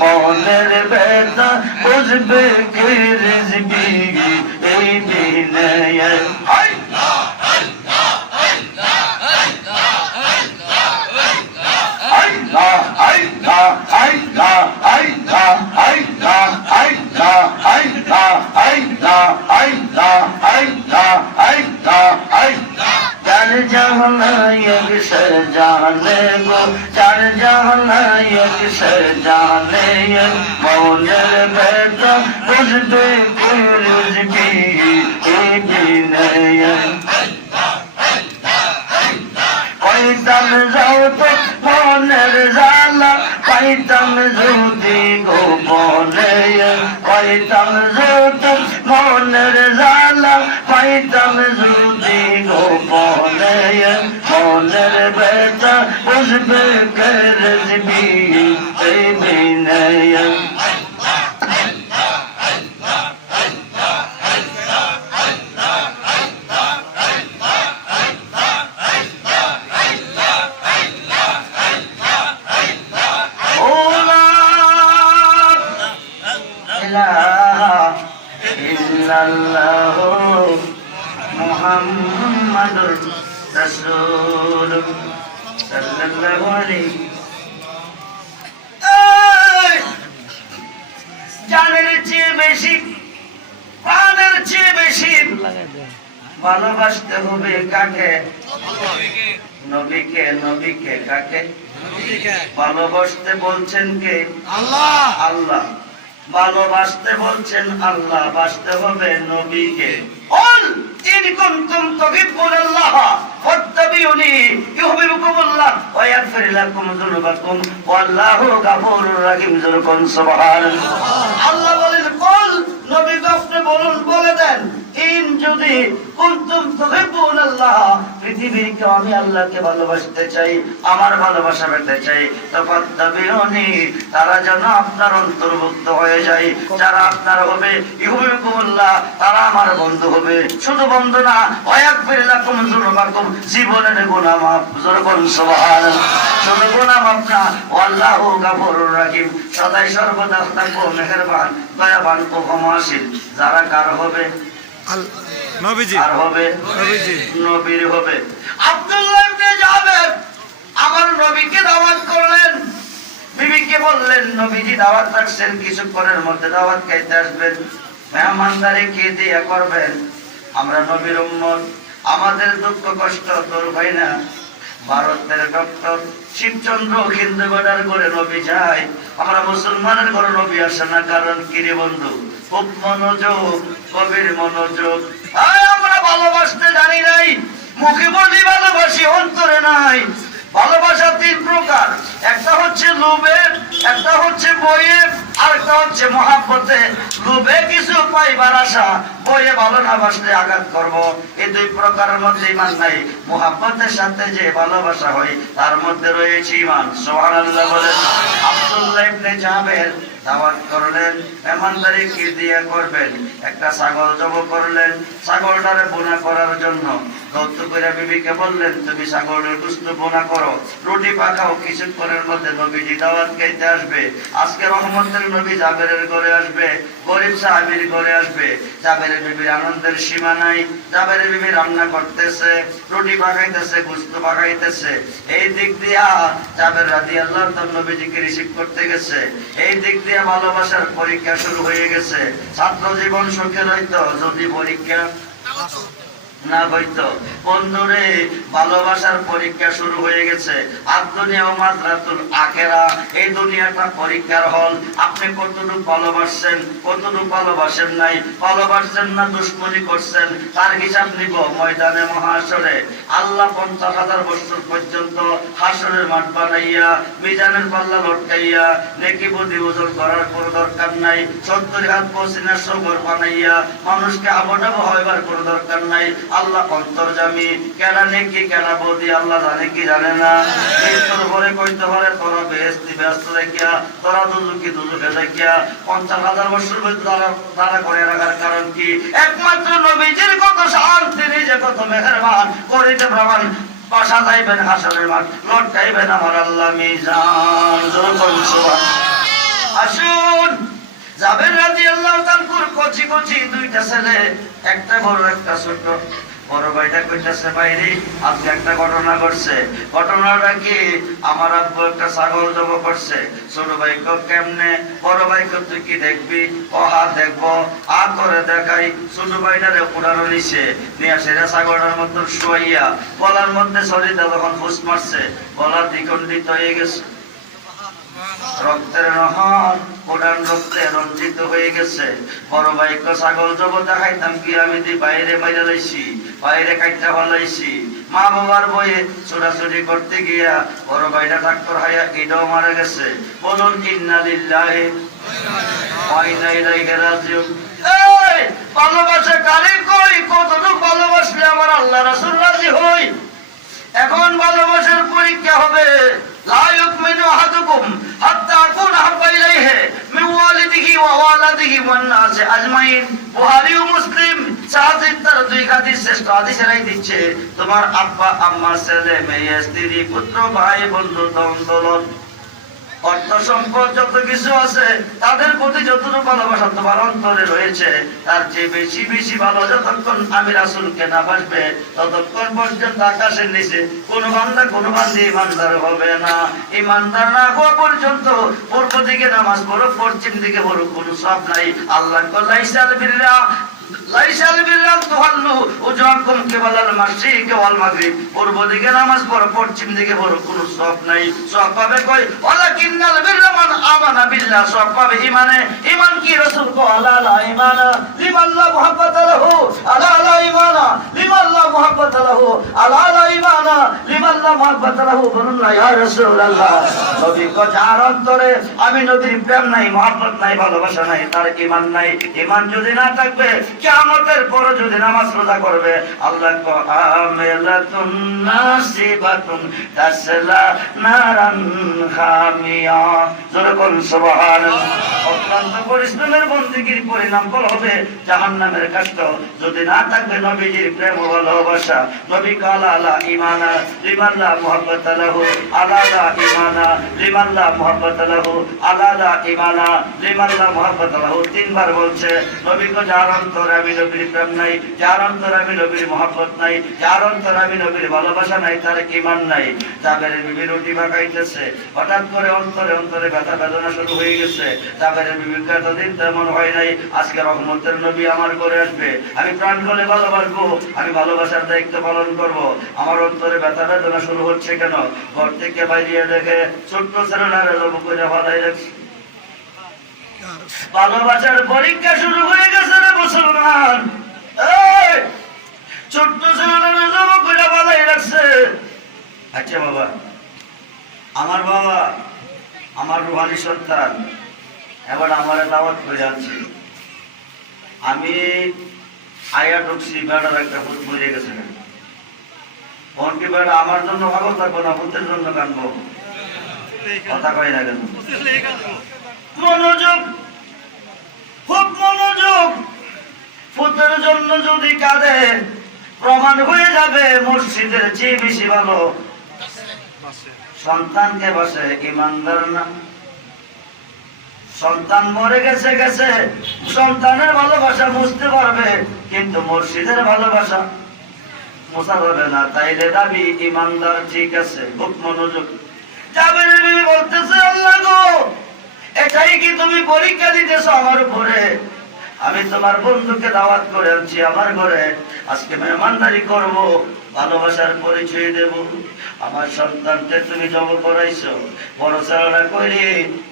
মনের বেদনা বুঝবে কে রিজবি এই দিনে चार जहानायक से जाने गो चार जहानायक से जाने मौजर बेटा बुझबे कुरुज भी পাইতাম যৌতুক মনের জালা পাইতাম যদি গোপনে পাইতাম যৌতুক মনের জালা পাইতাম যদি গোপনে মনের বেটা বুঝবে কে রিজবি এই বিনয় মুহাম্মাদুর রাসূল সাল্লাল্লাহু আলাইহি জানের চেয়ে বেশি প্রাণের চেয়ে বেশি ভালোবাসতে হবে কাকে নবীকে নবীকে কাকে ভালোবাসতে বলছেন কে আল্লাহ আল্লাহ ভালোবাসতে বলছেন আল্লাহ বাসতে হবে নবীকে قل إن كنتم تحبون الله فاتبعوني يحببكم الله ويغفر لكم ذنوبكم والله غفور رحيم سبحان আল্লাহ বলেন قل নবী আপনি বলুন বলে দেন ইন যদি কুনতুম তুহিব্বুন আল্লাহ পৃথিবীকে আমি আল্লাহকে ভালোবাসতে চাই আমার ভালোবাসা পেতে চাই তো ফাত্তাবিউনি তারা যেন আপনার অন্তর্ভুক্ত হয়ে যায় যারা আপনার হবে ইউহিব্বুকুমুল্লাহ তারা আমার বন্ধু হবে শুধু বন্ধু না ওয়ায়াগফির লাকুম যুনুবাকুম জীবনের গুনাহ মাফ করুন সুবহানাল্লাহ শুধু গুনাহ মাফ না আল্লাহু গফুরুর রহিম সদাই সর্বদা থাকবো মেহেরবান দয়াবান ও ক্ষমাশীল যারা কার হবে নবীজি আর হবে নবীজি নবীর হবে আব্দুল্লাহ ইবনে জাবের আমার নবীকে দাওয়াত করলেন বিবিকে বললেন নবীজি দাওয়াত রাখছেন কিছুক্ষণের মধ্যে দাওয়াত খাইতে আসবেন মেহমানদারি কি দিয়া করবেন আমরা নবীর উম্মত আমাদের দুঃখ কষ্ট দূর হয় না ভারতের ডক্টর শিবচন্দ্র হিন্দু বর্ডার করে নবী যায় আমরা মুসলমানের ঘরে নবী আসে না কারণ কি রে বন্ধু খুব মনোযোগ কবির মনোযোগ আমরা ভালোবাসতে জানি নাই মুখে বলি ভালোবাসি অন্তরে নাই ভালোবাসা তিন প্রকার একটা হচ্ছে লোভের একটা হচ্ছে বইয়ের আর একটা হচ্ছে মহাব্বতে লোভে কিছু পাইবার আশা বইয়ে ভালো না বাসলে আঘাত করব এই দুই প্রকারের মধ্যে ঈমান নাই মহাব্বতের সাথে যে ভালোবাসা হয় তার মধ্যে রয়েছে ঈমান সুবহানাল্লাহ বলেন আব্দুল্লাহ ইবনে জাবের দাওয়াত করলেন মেহমানদারি কি দিয়ে করবেন একটা ছাগল জবাই করলেন ছাগলটারে বোনা করার জন্য কৌতুক করে বিবিকে বললেন তুমি ছাগলের গোশত বোনা করো রুটি পাকাও কিছুক্ষণের মধ্যে নবীজি দাওয়াত খাইতে আসবে আজকে রহমতের নবী জাবেরের ঘরে আসবে গরিব সাহাবীর ঘরে আসবে জাবেরের বিবির আনন্দের সীমা নাই জাবেরের বিবি রান্না করতেছে রুটি পাকাইতেছে গোশত পাকাইতেছে এই দিক দিয়া জাবের রাদিয়াল্লাহু তাআলা নবীজিকে রিসিভ করতে গেছে এই দিক দিয়ে ভালোবাসার পরীক্ষা শুরু হয়ে গেছে ছাত্র জীবন সুখের হইতো যদি পরীক্ষা না হয়তো বন্ধুরে ভালোবাসার পরীক্ষা শুরু হয়ে গেছে। আর দুনিয়া ও মাজরাতুল আখিরা, এই দুনিয়াটা পরীক্ষার হল। আপনি কতটুকু ভালোবাসছেন, কতটুকু ভালোবাসেন নাই, ভালোবাসছেন না দুশ্মনী করছেন, তার হিসাব নিব ময়দানে মহাশরে। আল্লাহ 50,000 বছর পর্যন্ত হাসরের মাঠ বানাইয়া মিজানের পাল্লা লটকাইয়া নেকি বুদ্ধি ওজন করার কোনো দরকার নাই। 70 হাত পৌঁছিনা সবর বানাইয়া মানুষকে আবডাবো হইবার কোনো দরকার নাই। আল্লাহ অন্তর্যামী, কেনা নেকি কেনা বৌদি আল্লাহ জানে কি জানে না। মৃত্যুর পরে কইতে পারে তোরা বেহেশতি ব্যস্ত দেখিয়া, তোরা দুজুকি দুজুকে দেখিয়া 50,000 বছর তারা করে রাখার কারণ কি? একমাত্র নবীজির কত শান্তি, নিজে কত মেহেরবান করিতে প্রমাণ। বাসা যাইবেন হাসরের মাঠ, লটকাইবেন আমার আল্লাহ মিজান। আসুন জাবের রাদিয়াল্লাহু তাআলার কচি কচি দুইটা ছেলে, একটা বড় একটা ছোট। বড় ভাইটা কইতাছে বাইরে আজকে একটা ঘটনা ঘটছে। ঘটনাটা কি? আমার আব্বু একটা ছাগল জব করছে। ছোট ভাই কো কেমনে? বড় ভাই কো তুই কি দেখবি? ও হা দেখবো, আ করে দেখাই। ছোট ভাইটারে উড়ানো নিছে, নিয়ে সেটা ছাগলটার মধ্যে শুয়াইয়া গলার মধ্যে শরীরটা যখন ফুস মারছে, গলা দ্বিখণ্ডিত হয়ে গেছে। রক্তের নহর উড়ান রক্তে রঞ্জিত হয়ে গেছে। বড় ভাই কো ছাগল জব দেখাইতাম কি আমি দি বাইরে মাইরা লাইছি, বাইরে কাইটা ফলাইছি। মা বাবার বয়ে ছোড়াছুড়ি করতে গিয়া বড় ভাইটা ডাক্তার হাইয়া এটাও মারা গেছে। বলুন ইন্না লিল্লাহি ওয়া ইন্না ইলাইহি রাজিউন। এই ভালোবাসা কারে কই? কতটুকু ভালোবাসলে আমার আল্লাহ রাসূল রাজি হই? এখন ভালোবাসার পরীক্ষা হবে। লা ইউমিনু আহাদুকুম হাত্তা আকুনা হাব্বা ইলাইহি মিন ওয়ালিদিহি ওয়া ওয়ালাদিহি ওয়ান নাসি আজমাইন। বুখারী ও মুসলিম সাহিত্যের তার দুই হাদিস শ্রেষ্ঠ হাদিসেরাই দিচ্ছে, তোমার আব্বা আম্মা ছেলে মেয়ে স্ত্রী পুত্র ভাই বন্ধু দৌলত অর্থ সম্পদ যত কিছু আছে তাদের প্রতি যতটুকু ভালোবাসা তোমার অন্তরে রয়েছে, তার চেয়ে বেশি বেশি ভালো যতক্ষণ আমি রাসূলকে না বাসবে ততক্ষণ পর্যন্ত আকাশের নিচে কোন বান্দা কোন বান্দি ইমানদার হবে না। ইমানদার না হওয়া পর্যন্ত পূর্ব দিকে নামাজ পড়ো, পশ্চিম দিকে পড়ো, কোনো সব নাই। আল্লাহ লাইসাল বিল্লাহ লাইসাল বিল্লাহ তুহাল্লু উজুহাকুম কিবালাল মাশরিকি ওয়াল মাগরিব। পূর্ব দিকে নামাজ পড়ো, পশ্চিম দিকে পড়ো, কোনো সব নাই। সব পাবে কই? ওয়ালাকিন্নাল বিররা মান আমানা বিল্লাহ। সব পাবে ইমানে। ইমান কি? রাসূল কো আলা লা ইমানা লিমান লা মুহাব্বাতা লাহু, আলা লা ইমানা লিমান লা মুহাব্বাতা লাহু, আলা লা ইমানা লিমান লা মুহাব্বাতা লাহু। বলুন না ইয়া রাসূলুল্লাহ। নবী কো যার অন্তরে আমি নবীর প্রেম নাই, মহব্বত নাই, ভালোবাসা নাই, তার ঈমান নাই। ঈমান যদি না থাকবে কিয়ামতের পরে যদি নামাজ রোজা করবে, আল্লাহ কো আমিলাতুন নাসিবাতুন তাসলা নারান হামিয়া। জোরে বল সুবহানাল্লাহ। অত্যন্ত পরিশ্রমের বন্দেগীর পরিণাম ফল হবে জাহান্নামের কষ্ট। যদি না থাকবে নবীজির প্রেম ও ভালোবাসা। নবী কালা আলা ঈমানা লিমান লা মুহাব্বাতা লাহু, আলা লা ঈমানা লিমান লা মুহাব্বাতা লাহু, আলা লা ঈমানা লিমান লা মুহাব্বাতা লাহু। তিনবার বলছে নবী কো যার অন্তরে আমি নবীর প্রেম নাই, যার অন্তরে আমি নবীর মহব্বত নাই, যার অন্তরে আমি নবীর ভালোবাসা নাই, তার ঈমান নাই। জাবেরের বিবি রুটি পাকাইতেছে, হঠাৎ করে অন্তরে অন্তরে ব্যথা বেদনা শুরু হয়ে গেছে। জাবেরের বিবির এতদিন তেমন হয় নাই, আজকে রহমতের নবী আমার করে আসবে, আমি প্রাণ খুলে ভালোবাসবো, আমি ভালোবাসার দায়িত্ব পালন করব। আমার অন্তরে ব্যথা বেদনা শুরু হচ্ছে কেন? ঘর থেকে বাইরে দেখে ছোট্ট ছেলেরা জব করে ভালাই রাখছে। ভালোবাসার পরীক্ষা শুরু হয়ে গেছে রে মুসলমান। এই ছোট্ট ছেলেরা জব করে ভালাই রাখছে। আচ্ছা বাবা, আমার বাবা আমার রুহানি সন্তান, এবার আমার দাওয়াত করে আনছি। আমি আয়া ঢুকছি, বেড়ার একটা ভূত মরে গেছে। কোনটি বেড়া আমার জন্য ভালো থাকবো না ভূতের জন্য কানবো? কথা কয় না কেন? মনোযোগ, খুব মনোযোগ। ভূতের জন্য যদি কাঁদে প্রমাণ হয়ে যাবে মসজিদের চেয়ে বেশি ভালো সন্তানকে বাসে ইমানদার না। সন্তান মরে গেছে গেছে, সন্তানের ভালোবাসা বুঝতে পারবে, কিন্তু মসজিদের ভালোবাসা মোছা যাবে না। তাইলে দাবি ইমানদার। ঠিক আছে, খুব মনোযোগ। জাবের বিবি বলতেছে, আল্লাহ গো, এটাই কি তুমি পরীক্ষা দিতেছ আমার উপরে? আমি তোমার বন্ধুকে দাওয়াত করে আনছি আমার ঘরে, আজকে মেহমানদারি করব, ভালোবাসার পরিচয় দেব। আমার সন্তানকে তুমি জব করাইছো, বড় চালনা করে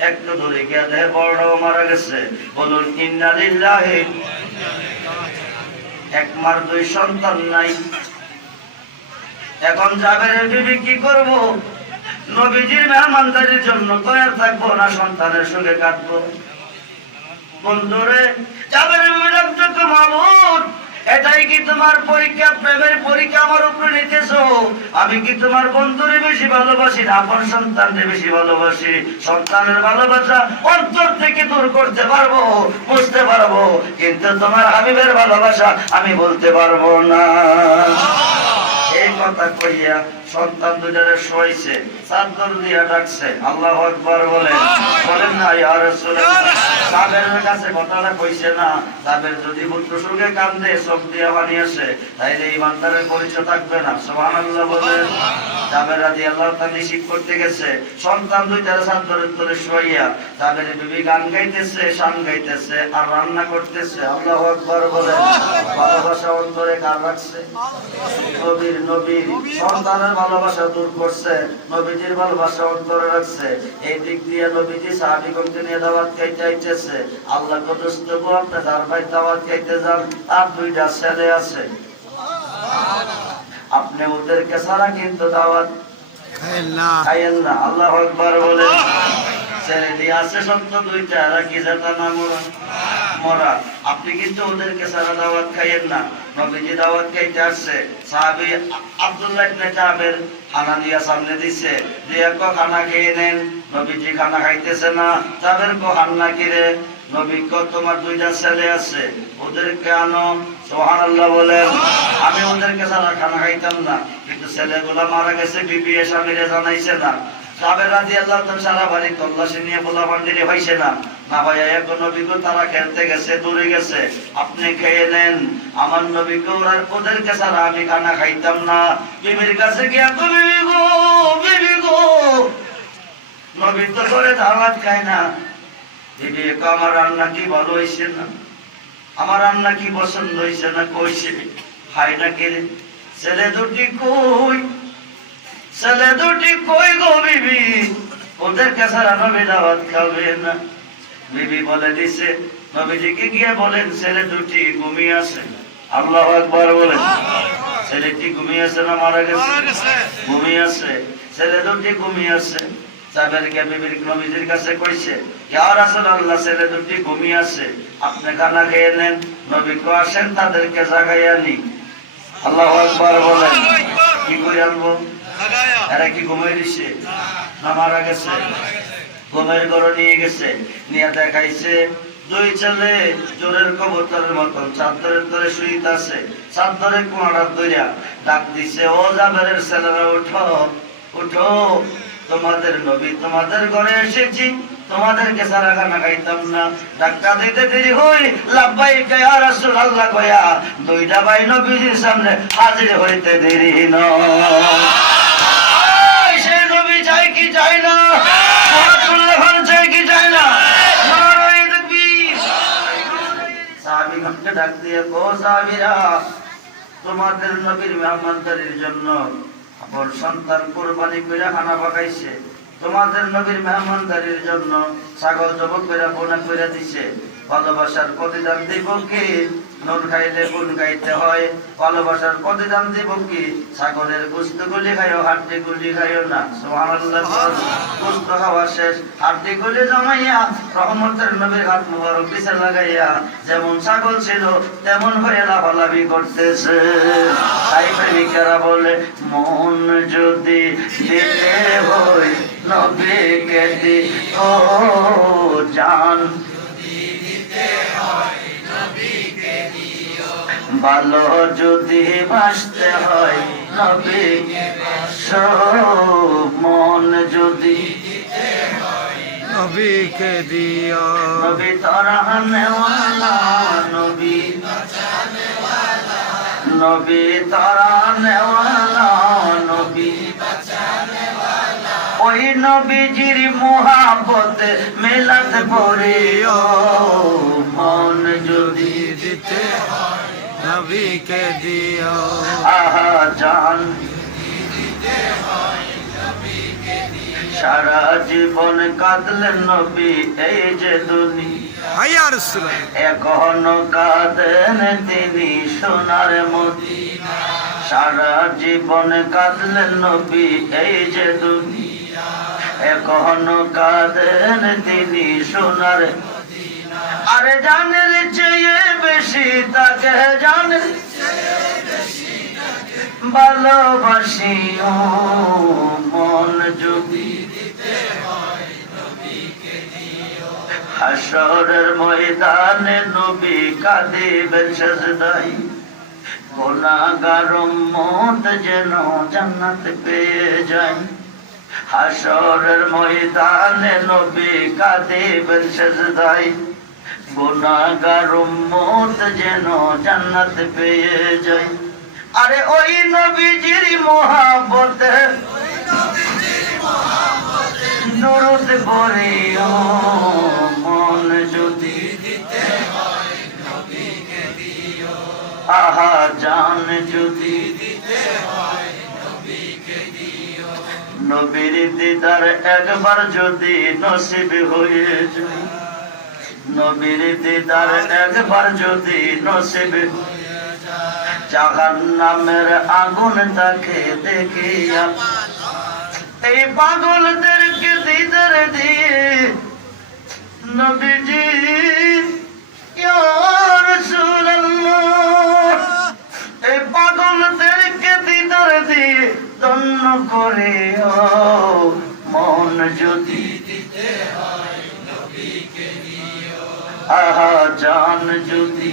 একটু দূরে গিয়ে দেহে বড়টাও মারা গেছে। বলুন ইন্না লিল্লাহি। এক মার দুই সন্তান নাই। এখন জাবেরের বিবি কি করব? নবীজির মেহমানদারির জন্য তৈরি থাকবো না সন্তানের সঙ্গে কাটবো? বন্ধুরে, জাবেরের বিবি ডাকতো, তো মাবুদ, এটাই কি তোমার পরীক্ষা, প্রেমের পরীক্ষা আমার উপরে নিতেছো? আমি কি তোমার বন্ধুরে বেশি ভালোবাসি না আপন সন্তানকে বেশি ভালোবাসি? সন্তানের ভালোবাসা অন্তর থেকে দূর করতে পারবো, বুঝতে পারবো, কিন্তু তোমার হাবিবের ভালোবাসা আমি বলতে পারবো না। এই কথা কইয়া সন্তান দুটারে শোয়াইছে, চাদর দিয়া ডাকছে, আল্লাহু আকবার বলেন। বলেন না ইয়া রাসূলুল্লাহ। সাবেরের কাছে কথাটা কইছে না, সাবের যদি পুত্র সুখে কান্দে চোখ দিয়া পানি আসে, তাইলে ইমানদারের পরিচয় থাকবে না। সুবহানাল্লাহ বলেন। সাবের রাদিয়াল্লাহু তাআলা নিষেধ করতে গেছে, সন্তান দুইটারে চাদরের তলে শোয়াইয়া সাবেরের বিবি গান গাইতেছে, শান গাইতেছে আর রান্না করতেছে। আল্লাহু আকবার বলেন। ভালোবাসা অন্তরে কার রাখছে? নবীর। নবীর সন্তানের ভালোবাসা দূর করছে, নবীজির ভালোবাসা অন্তরে রাখছে। এই দিক দিয়ে নবীজি সাহাবীগণকে নিয়ে দাওয়াত খাইতে আইতেছে। আল্লাহ কদস্ত গো, আপনি যার ভাই দাওয়াত খাইতে যান, তার দুইটা ছেলে আছে, আপনি ওদেরকে ছাড়া কিন্তু দাওয়াত খাইয়েন না। আল্লাহু আকবার বলেন। ছেলে দিয়ে আছে সত্য দুইটা, এরা কি জাতা না মরা, আপনি কিন্তু ওদেরকে ছাড়া দাওয়াত খাইয়েন না। নবীজি দাওয়াত খাইতে আসছে, সাহাবী আব্দুল্লাহ ইবনে জাবের খানা দিয়া সামনে দিছে, দিয়ে কো খানা খেয়ে নেন। নবীজি খানা খাইতেছে না, জাবের কো খানা কিরে? নবী কো তোমার দুইটা ছেলে আছে, ওদেরকে আনো। সুবহানাল্লাহ বলেন। আমি ওদেরকে ছাড়া খানা খাইতাম না, কিন্তু ছেলেগুলা মারা গেছে, বিবি স্বামীরে জানাইছে না। জাবের রাদিয়াল্লাহু তাআলা সারা বাড়ি তল্লাশি নিয়ে বলা বান্দিরে হইছে না, না ভাইয়া এখন নবীকে তারা খেলতে গেছে, দূরে গেছে, আপনি খেয়ে নেন। আমার নবীকে ওদেরকে ছাড়া আমি খানা খাইতাম না। বিবির কাছে গিয়া তো, বিবি গো, বিবি গো, নবী তো করে দাওয়াত খায় না। বিবি কো আমার রান্না কি ভালো হইছে না, আমার রান্না কি পছন্দ হইছে না? কইছে খাই না কে? ছেলে দুটি কই? ছেলে দুটি কই গো বিবি? ওদেরকে ছাড়া নবী দাওয়াত খাবে না। বিবি বলে দিছে, নবীজিকে গিয়ে বলেন ছেলে দুটি ঘুমিয়ে আছে। আল্লাহু আকবার বলেন। ছেলেটি ঘুমিয়ে আছে না মারা গেছে? ঘুমিয়ে আছে। ছেলে দুটি ঘুমিয়ে আছে। জাবেরকে বিবির নবীজির কাছে কইছে, ইয়া রাসূলুল্লাহ, ছেলে দুটি ঘুমিয়ে আছে, আপনি খানা খেয়ে নেন। নবী কো আসেন তাদেরকে জাগাইয়া নি। আল্লাহু আকবার বলেন। কি করে আনবো? এরা কি ঘুমিয়ে দিছে না মারা গেছে? ঘুমের ঘরে নিয়ে গেছে, নিয়ে দেখাইছে দুই ছেলে জোরের কবুতরের মতন চাদরের তলে শুইতাছে। চাদরের কোনাটা ধইরা ডাক দিছে, ও জাবেরের ছেলেরা উঠো, উঠো, তোমাদের নবী তোমাদের ঘরে এসেছি, তোমাদেরকে সারা খানা খাইতাম না। ডাক্তার দিতে দেরি হই, লাব্বাইকা ইয়া রাসূলুল্লাহ কয়া দুইটা ভাই নবীজির সামনে হাজির হইতে দেরি নয়। সেই নবী চাই কি চাই না? চাই কি চাই না? সাহাবীগণকে ডাক দিয়ে, ও সাহাবীরা, তোমাদের নবীর মেহমানদারির জন্য আপন সন্তান কুরবানি করে খানা পাকাইছে, তোমাদের নবীর মেহমানদারির জন্য ছাগল জবাই করে বোনা করে দিছে। ভালোবাসার প্রতিদান দিব কি? নুন খাইলে গুণ গাইতে হয়। ভালোবাসার প্রতিদান দিব কি? ছাগলের গোশত গুলি খাইও, হাড্ডি গুলি খাইও না। সুবহানাল্লাহ। গোশত খাওয়া শেষ, হাড্ডি গুলি জমাইয়া রহমতের নবীর হাত মুবারক পিছে লাগাইয়া যেমন ছাগল ছিল তেমন হয়ে লাফালাফি করতেছে। তাই প্রেমিকারা বলে, মন যদি দিতে হয় নবীকে দিও জান, ভালো যদি বাসতে হয় নবীকে বাসো, মন যদি নবীকে দিও। নবী তরাহনে ওয়ালা, নবী নবী তরাহনে ওয়ালা, নবী ওই নবীজির মুহাব্বতে মিলাদ পড়িও, মন যদি দিতে হয় নবীকে দিও আহা জান সারা জীবন কাঁদলেন নবী এই যে দুনিয়া হাইয়া রাসূলুল্লাহ এখনো কাঁদেন তিনি সোনার মদিনা সারা জীবন কাঁদলেন নবী এই যে দুনিয়া এখনো কাঁদেন তিনি সোনার আরে জানের চেয়ে বেশি তাকে জানের ভালোবাসি ও মন যদি হাসরের ময়দানে নবী কাঁদিবেন সেজদায় গুনাহগার উম্মত যেন জান্নাত পেয়ে যায় হাসরের ময়দানে নবী কাঁদিবেন সেজদায় গুনাহগার উম্মত যেন জান্নাত পেয়ে যায় আরে ওই নবীজির মহব্বতে দরুদ পড়িও মন যদি আহা জান যদি নবীর দিদার একবার যদি নসিব হয়ে যায় নবীর দিদার একবার যদি নসিব জাহান্নামের আগুন তাকে দেখিয়া এই পাগলদেরকে দিদার দিয়ে নবীজি ইয়া রাসূলুল্লাহ এই পাগলদেরকে দিদার দিয়ে ধন্য করে ও মন যদি আহা জান যদি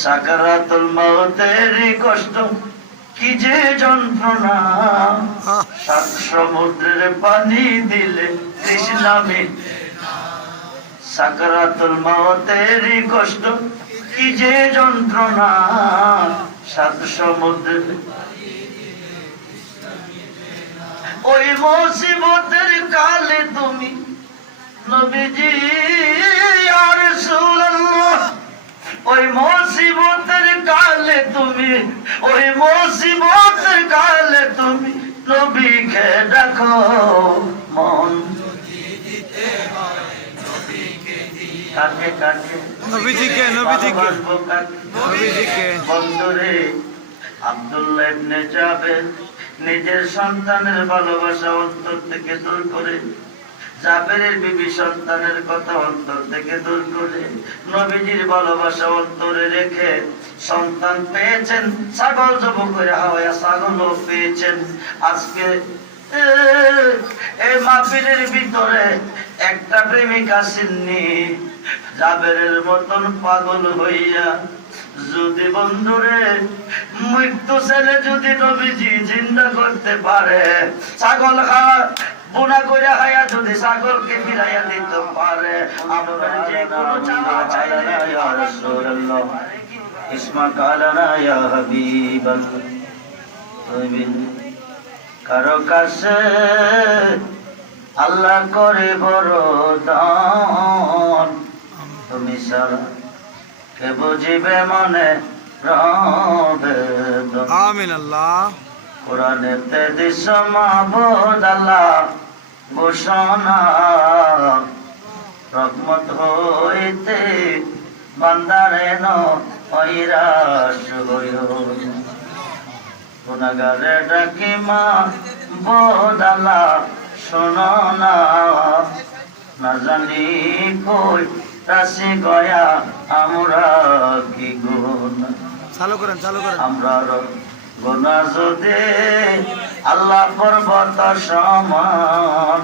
সাকারাতুল মউতের কষ্ট কি যে যন্ত্রণা সাত সমুদ্রের পানি দিলে তৃষ্ণা মিটে না সাকারাতুল মউতের কষ্ট কি যে যন্ত্রণা সাত সমুদ্রের ওই মুসিবতের কালে তুমি নবীজি ইয়া রাসূলুল্লাহ ওই মুসিবতের কালে তুমি ওই মুসিবতের কালে তুমি নবীকে ডাকো মন কাকে কাকে নবীজিকে বন্ধুরে আব্দুল্লাহ ইবনে জাবের নিজের সন্তানের ভালোবাসা অন্তর থেকে দূর করে জাবেরের বিবি সন্তানের কথা অন্তর থেকে দূর করে নবীজির ভালোবাসা অন্তরে রেখে সন্তান পেয়েছেন ছাগল জব করে হাওয়া ছাগলও পেয়েছেন আজকে এই মাহফিলের ভিতরে একটা প্রেমিক আসেননি জাবেরের মতন পাগল হইয়া যদি বন্ধুরে মৃত্যু ছেলে যদি নবীজি জিন্দা করতে পারে ছাগল খাওয়া বুনা করে হায়া যদি ছাগলকে ফিরাইয়া দিতে পারে আমরা যে কোনো চাওয়া চাইলে ইয়া রাসূলুল্লাহ ইসমা কালানা ইয়া হাবিবাল্লাহ তুমি কারো কাছে আল্লাহ করে বড় দান তুমি সারা কে বুঝিবে মনে রবে আমিন আল্লাহ কোরআনেতে দিস মাহবুদ আল্লাহ ঘোষণা রহমত হইতে বান্দারে নৈরাশ হইও গুনাহগারে ডাকি মাহবুদ আল্লাহ শোনো না না জানি কই রাশি গয়া আমরা কি গুনাহ চালু করেন আমরা গুনাহ যদি আল্লাহ পর্বত সমান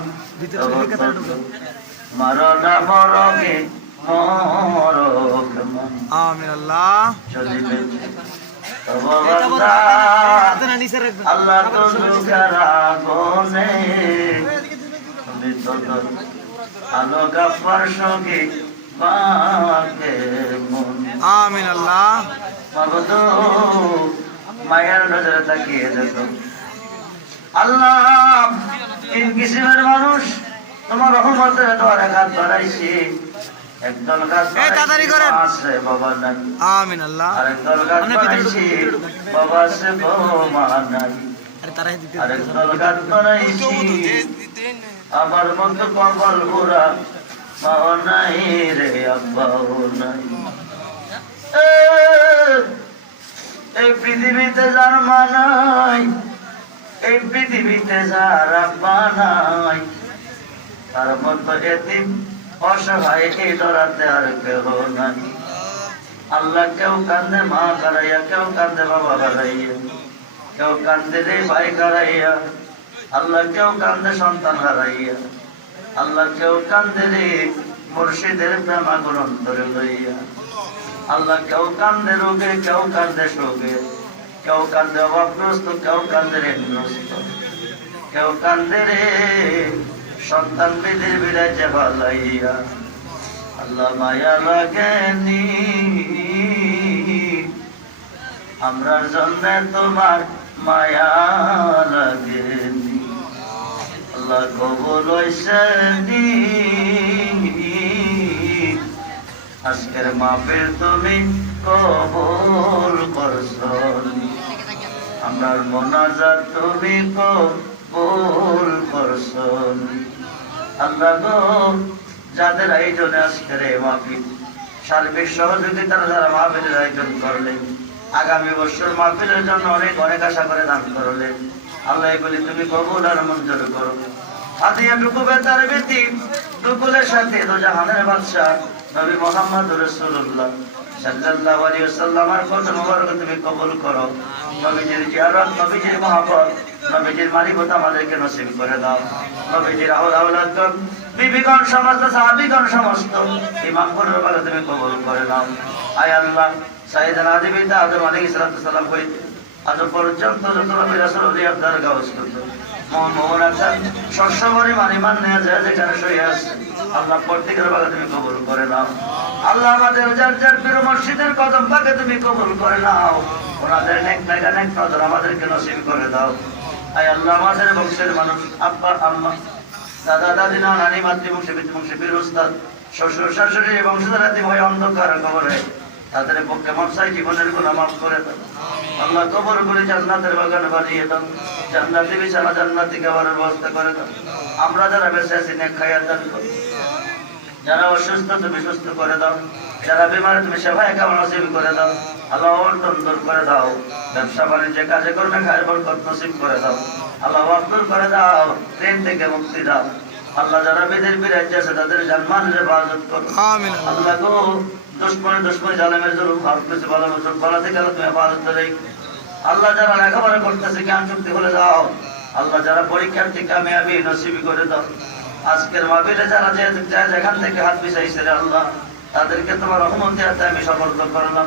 মরনা মরগে মরক আমিন আল্লাহ চলিবে তব বান্দা আল্লাহ তো দুঃখেরা গনে তুমি তো আলো গাফার সঙ্গে বাকে মন আমিন আল্লাহ মাবুদ মায়ের নজরে তাকিয়ে দেখো আল্লাহ তিন কিসিমের মানুষ তোমার রহমতের দ্বারা গাছ বাড়াইছি, একদল গাছ তাড়াতাড়ি করেন। আছে বাবা নাই, আমিন আল্লাহ। আরেকদল গাছ বাড়াইছি বাবা আছে মা নাই, আরে তারাই দিতে আরেকদল গাছ বাড়াইছি আমার মতো কবল ঘোরা মাও নাই রে আব্বাও নাই। এই পৃথিবীতে যার মা নাই, এই পৃথিবীতে যার আব্বা নাই, তার মতো এতিম অসহায় এই ধরাতে আর কেউ নাই। আল্লাহ কেউ কান্দে মা হারাইয়া, কেউ কান্দে বাবা হারাইয়া, কেউ কান্দে রে ভাই হারাইয়া, আল্লাহ কেউ কান্দে সন্তান হারাইয়া, আল্লাহ কেউ কান্দে রে মুর্শিদের প্রেমাগুণ অন্তরে লইয়া, আল্লাহ কেউ কান্দে রোগে, কেউ কান্দে শোকে, কেউ কান্দে অভাবগ্রস্ত, কেউ কান্দে ঋণগ্রস্ত, কেউ কান্দে রে সন্তান বিধির বিরাজে ভালাইয়া। আল্লাহ মায়া লাগেনি আমরার জন্য, তোমার মায়া লাগেনি। আল্লাহ কবুল হইছেনি আজকের মাহফিল, তুমি কবুল করছনি, আমরার মোনাজাত তুমি কবুল করছনি। আল্লাহ গো, যাদের আয়োজনে আজকের এই মাহফিল, সার্বিক সহযোগিতার যারা মাহফিলের আয়োজন করলেন, আগামী বছর মাহফিলের জন্য অনেক অনেক আশা করে দান করলেন, আল্লাহ এগুলি তুমি কবুল আর মঞ্জুর করো। হাতিয়া টুকু বেতার ব্যক্তি টুকুলের সাথে দো জাহানের বাদশাহ নবী মুহাম্মদ রাসূলুল্লাহ সাল্লাল্লাহু আলাইহি ওয়াসাল্লামের কদম মোবারক তুমি কবুল করো। নবীজির জিয়ারত, নবীজির মহব্বত, নবীজির মারিফত আমাদেরকে নসিব করে দাও। নবীজির আওলাদগণ, বিবিগণ, সমস্ত সাহাবীগণ, সমস্ত ইমামগণের উপরে তুমি কবুল করে নাও। আয় আল্লাহ, সাইয়েদনা আদম আলাইহিস সালাম হইতে আজ পর্যন্ত যত নবী রাসূল ওলিয়া দরগাহ স্তত মোহাম্মদ আছেন, শস্যবরী মানিমান নিয়ে যায় যেখানে শুয়ে আছে, আল্লাহ প্রত্যেকের উপরে তুমি কবুল করে নাও। আল্লাহ আমাদের যার যার প্রিয় মসজিদের কদম পাকে তুমি কবুল করে নাও, ওনাদের নেক নেক নেক নজর আমাদেরকে নসিব করে দাও। আয় আল্লাহ, আমাদের বংশের মানুষ, আব্বা আম্মা, দাদা দাদি, নানি, মাতৃবংশী, পিতৃবংশী, বীর উস্তাদ, শ্বশুর শাশুড়ি, বংশধর আদি ভয় অন্ধকার কবরে তাদের পক্ষে মনসাই জীবনের গুনাহ মাফ করে দাও। আল্লাহ কবর করে জান্নাতের বাগান বানিয়ে দাও, জান্নাতি বিছানা, জান্নাতি খাবারের ব্যবস্থা করে দাও। আমরা যারা বেঁচে আছি নেক খাইয়াত দান করো, যারা অসুস্থ তুমি সুস্থ করে দাও, যারা বিমার তুমি সেবায় কেমন নসিব করে দাও। আল্লাহ অল্টন দূর করে দাও, ব্যবসা বাণিজ্যে কাজে কর্মে খায়ের বরকত নসিব করে দাও। আল্লাহ দূর করে দাও, ট্রেন থেকে মুক্তি দাও। আল্লাহ যারা বিদেশ বিরাজ্যে আছে তাদের জানমানের হেফাজত করো। আমিন। আল্লাহ গো, দুশ্মনী জালেমের জন্য ভারত কিছু ভালো বছর বলা থেকে আল্লাহ তুমি হেফাজত করে। আল্লাহ যারা লেখাপড়া করতেছে জ্ঞান শক্তি করে দাও। আল্লাহ যারা পরীক্ষার্থী কামিয়াবি নসিব করে দাও। আজকের মাহফিলে যারা যেখান থেকে হাত পিছাইছে রে আল্লাহ, তাদেরকে তোমার রহমতের হাতে আমি সমর্থন করলাম।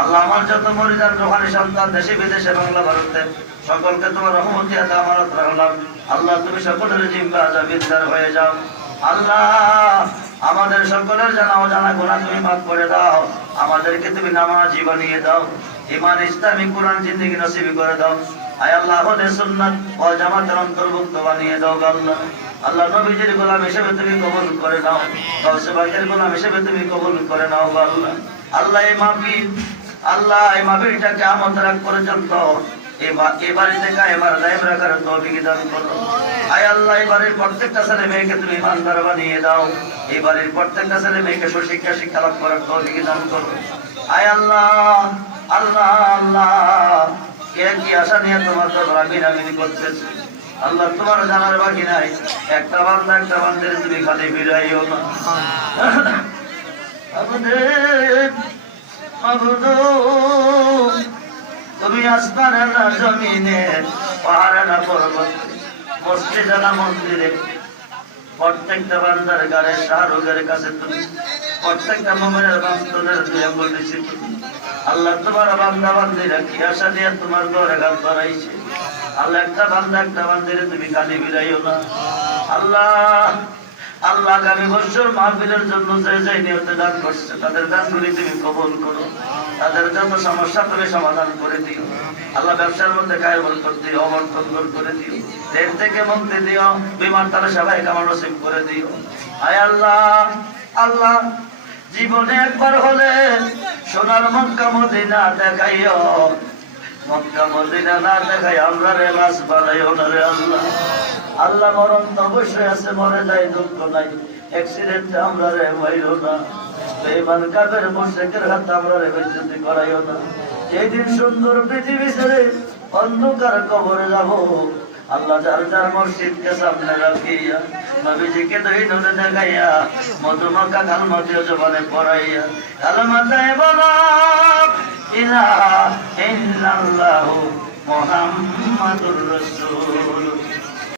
আল্লাহ আমার যত মরিদার রোহানি সন্তান দেশে বিদেশে বাংলা ভারতে সকলকে তোমার রহমতের হাতে আমানত রাখলাম। আল্লাহ তুমি সকলের জিম্মা জাবিরদার হয়ে যাও। আল্লাহ আমাদের সকলের জানা অজানা গুনাহ তুমি মাফ করে দাও। আমাদেরকে তুমি নামাজি বানিয়ে দাও, ঈমান ইসলামী কুরআন জিন্দেগি নসিব করে দাও। আয় আল্লাহ আহলে সুন্নাত ওয়াল জামাতের অন্তর্ভুক্ত বানিয়ে দাও আল্লাহ। আল্লাহ নবীজির গোলাম হিসেবে তুমি কবুল করে নাও, গাউসে পাকের গোলাম হিসেবে তুমি কবুল করে নাও আল্লাহ। আল্লাহ এই মাহফিল, আল্লাহ এই মাহফিলটা কিয়ামত রাত পর্যন্ত এই বাড়িতে কায়েমার দায়েম রাখার তৌফিক দান করো। আয় আল্লাহ এই বাড়ির প্রত্যেকটা ছেলে মেয়েকে তুমি ইমানদার বানিয়ে দাও। এই বাড়ির প্রত্যেকটা ছেলে মেয়েকে সুশিক্ষা শিক্ষা লাভ করার তৌফিক দান করো। আয় আল্লাহ, আল্লাহ, আল্লাহ, কে কি আশা নিয়ে তোমার দরবারে আমিন আমিন করতেছে আল্লাহ তোমার জানার বাকি নাই। একটা বান্দা একটা বান্দের তুমি খালি ফিরাইও না। তুমি আসমানে না জমিনে, পাহাড়ে না পর্বত, মসজিদে না মন্দিরে, প্রত্যেকটা বান্দার গায়ে শাহরুখের কাছে তুমি, প্রত্যেকটা মুমিনের বাস্তবের দুই আঙ্গুল দিছি তুমি। আল্লাহ তোমার বান্দা বান্দিরা কি আশা নিয়ে তোমার ঘরে গান বাড়াইছে আল্লাহ, একটা বান্দা একটা বান্দিরে তুমি খালি ফিরাইও না। আল্লাহ আল্লাহ আগামী বছর মাহফিলের জন্য যে যে নিয়তে দান করছে তাদের দানগুলি তুমি কবুল করো, তাদের যত সমস্যা তুমি সমাধান করে দিও। আল্লাহ ব্যবসার মধ্যে খায় বরকত দিও, অবর্তন দূর করে দিও, দেশ থেকে মুক্তি দিও, বিমান তারা সবাই কামাল নসিব করে দিও। আয় আল্লাহ, আল্লাহ জীবনে একবার হলে সোনার মক্কা মদিনা দেখাইও, মক্কা মদিনা না দেখাই আমরা রে লাশ বানাইও না রে আল্লাহ। আল্লাহ মরণ তো অবশ্যই আছে, মরে যাই দুঃখ নাই, অ্যাক্সিডেন্টে আমরা রে মাইরো না, বেঈমান কাফের মুশরিকের হাতে আমরা রে বেইজ্জতি করাইও না। যেদিন সুন্দর পৃথিবী ছেড়ে অন্ধকার কবরে যাব, আল্লাহ যার যার মসজিদকে সামনে রাখিয়া নবীজিকে দুই নূরে দেখাইয়া মধুমাখা কালমাতীয় জবানে পড়াইয়া কালমাতায় বলা ইলাহা ইল্লাল্লাহু মুহাম্মাদুর রাসূল।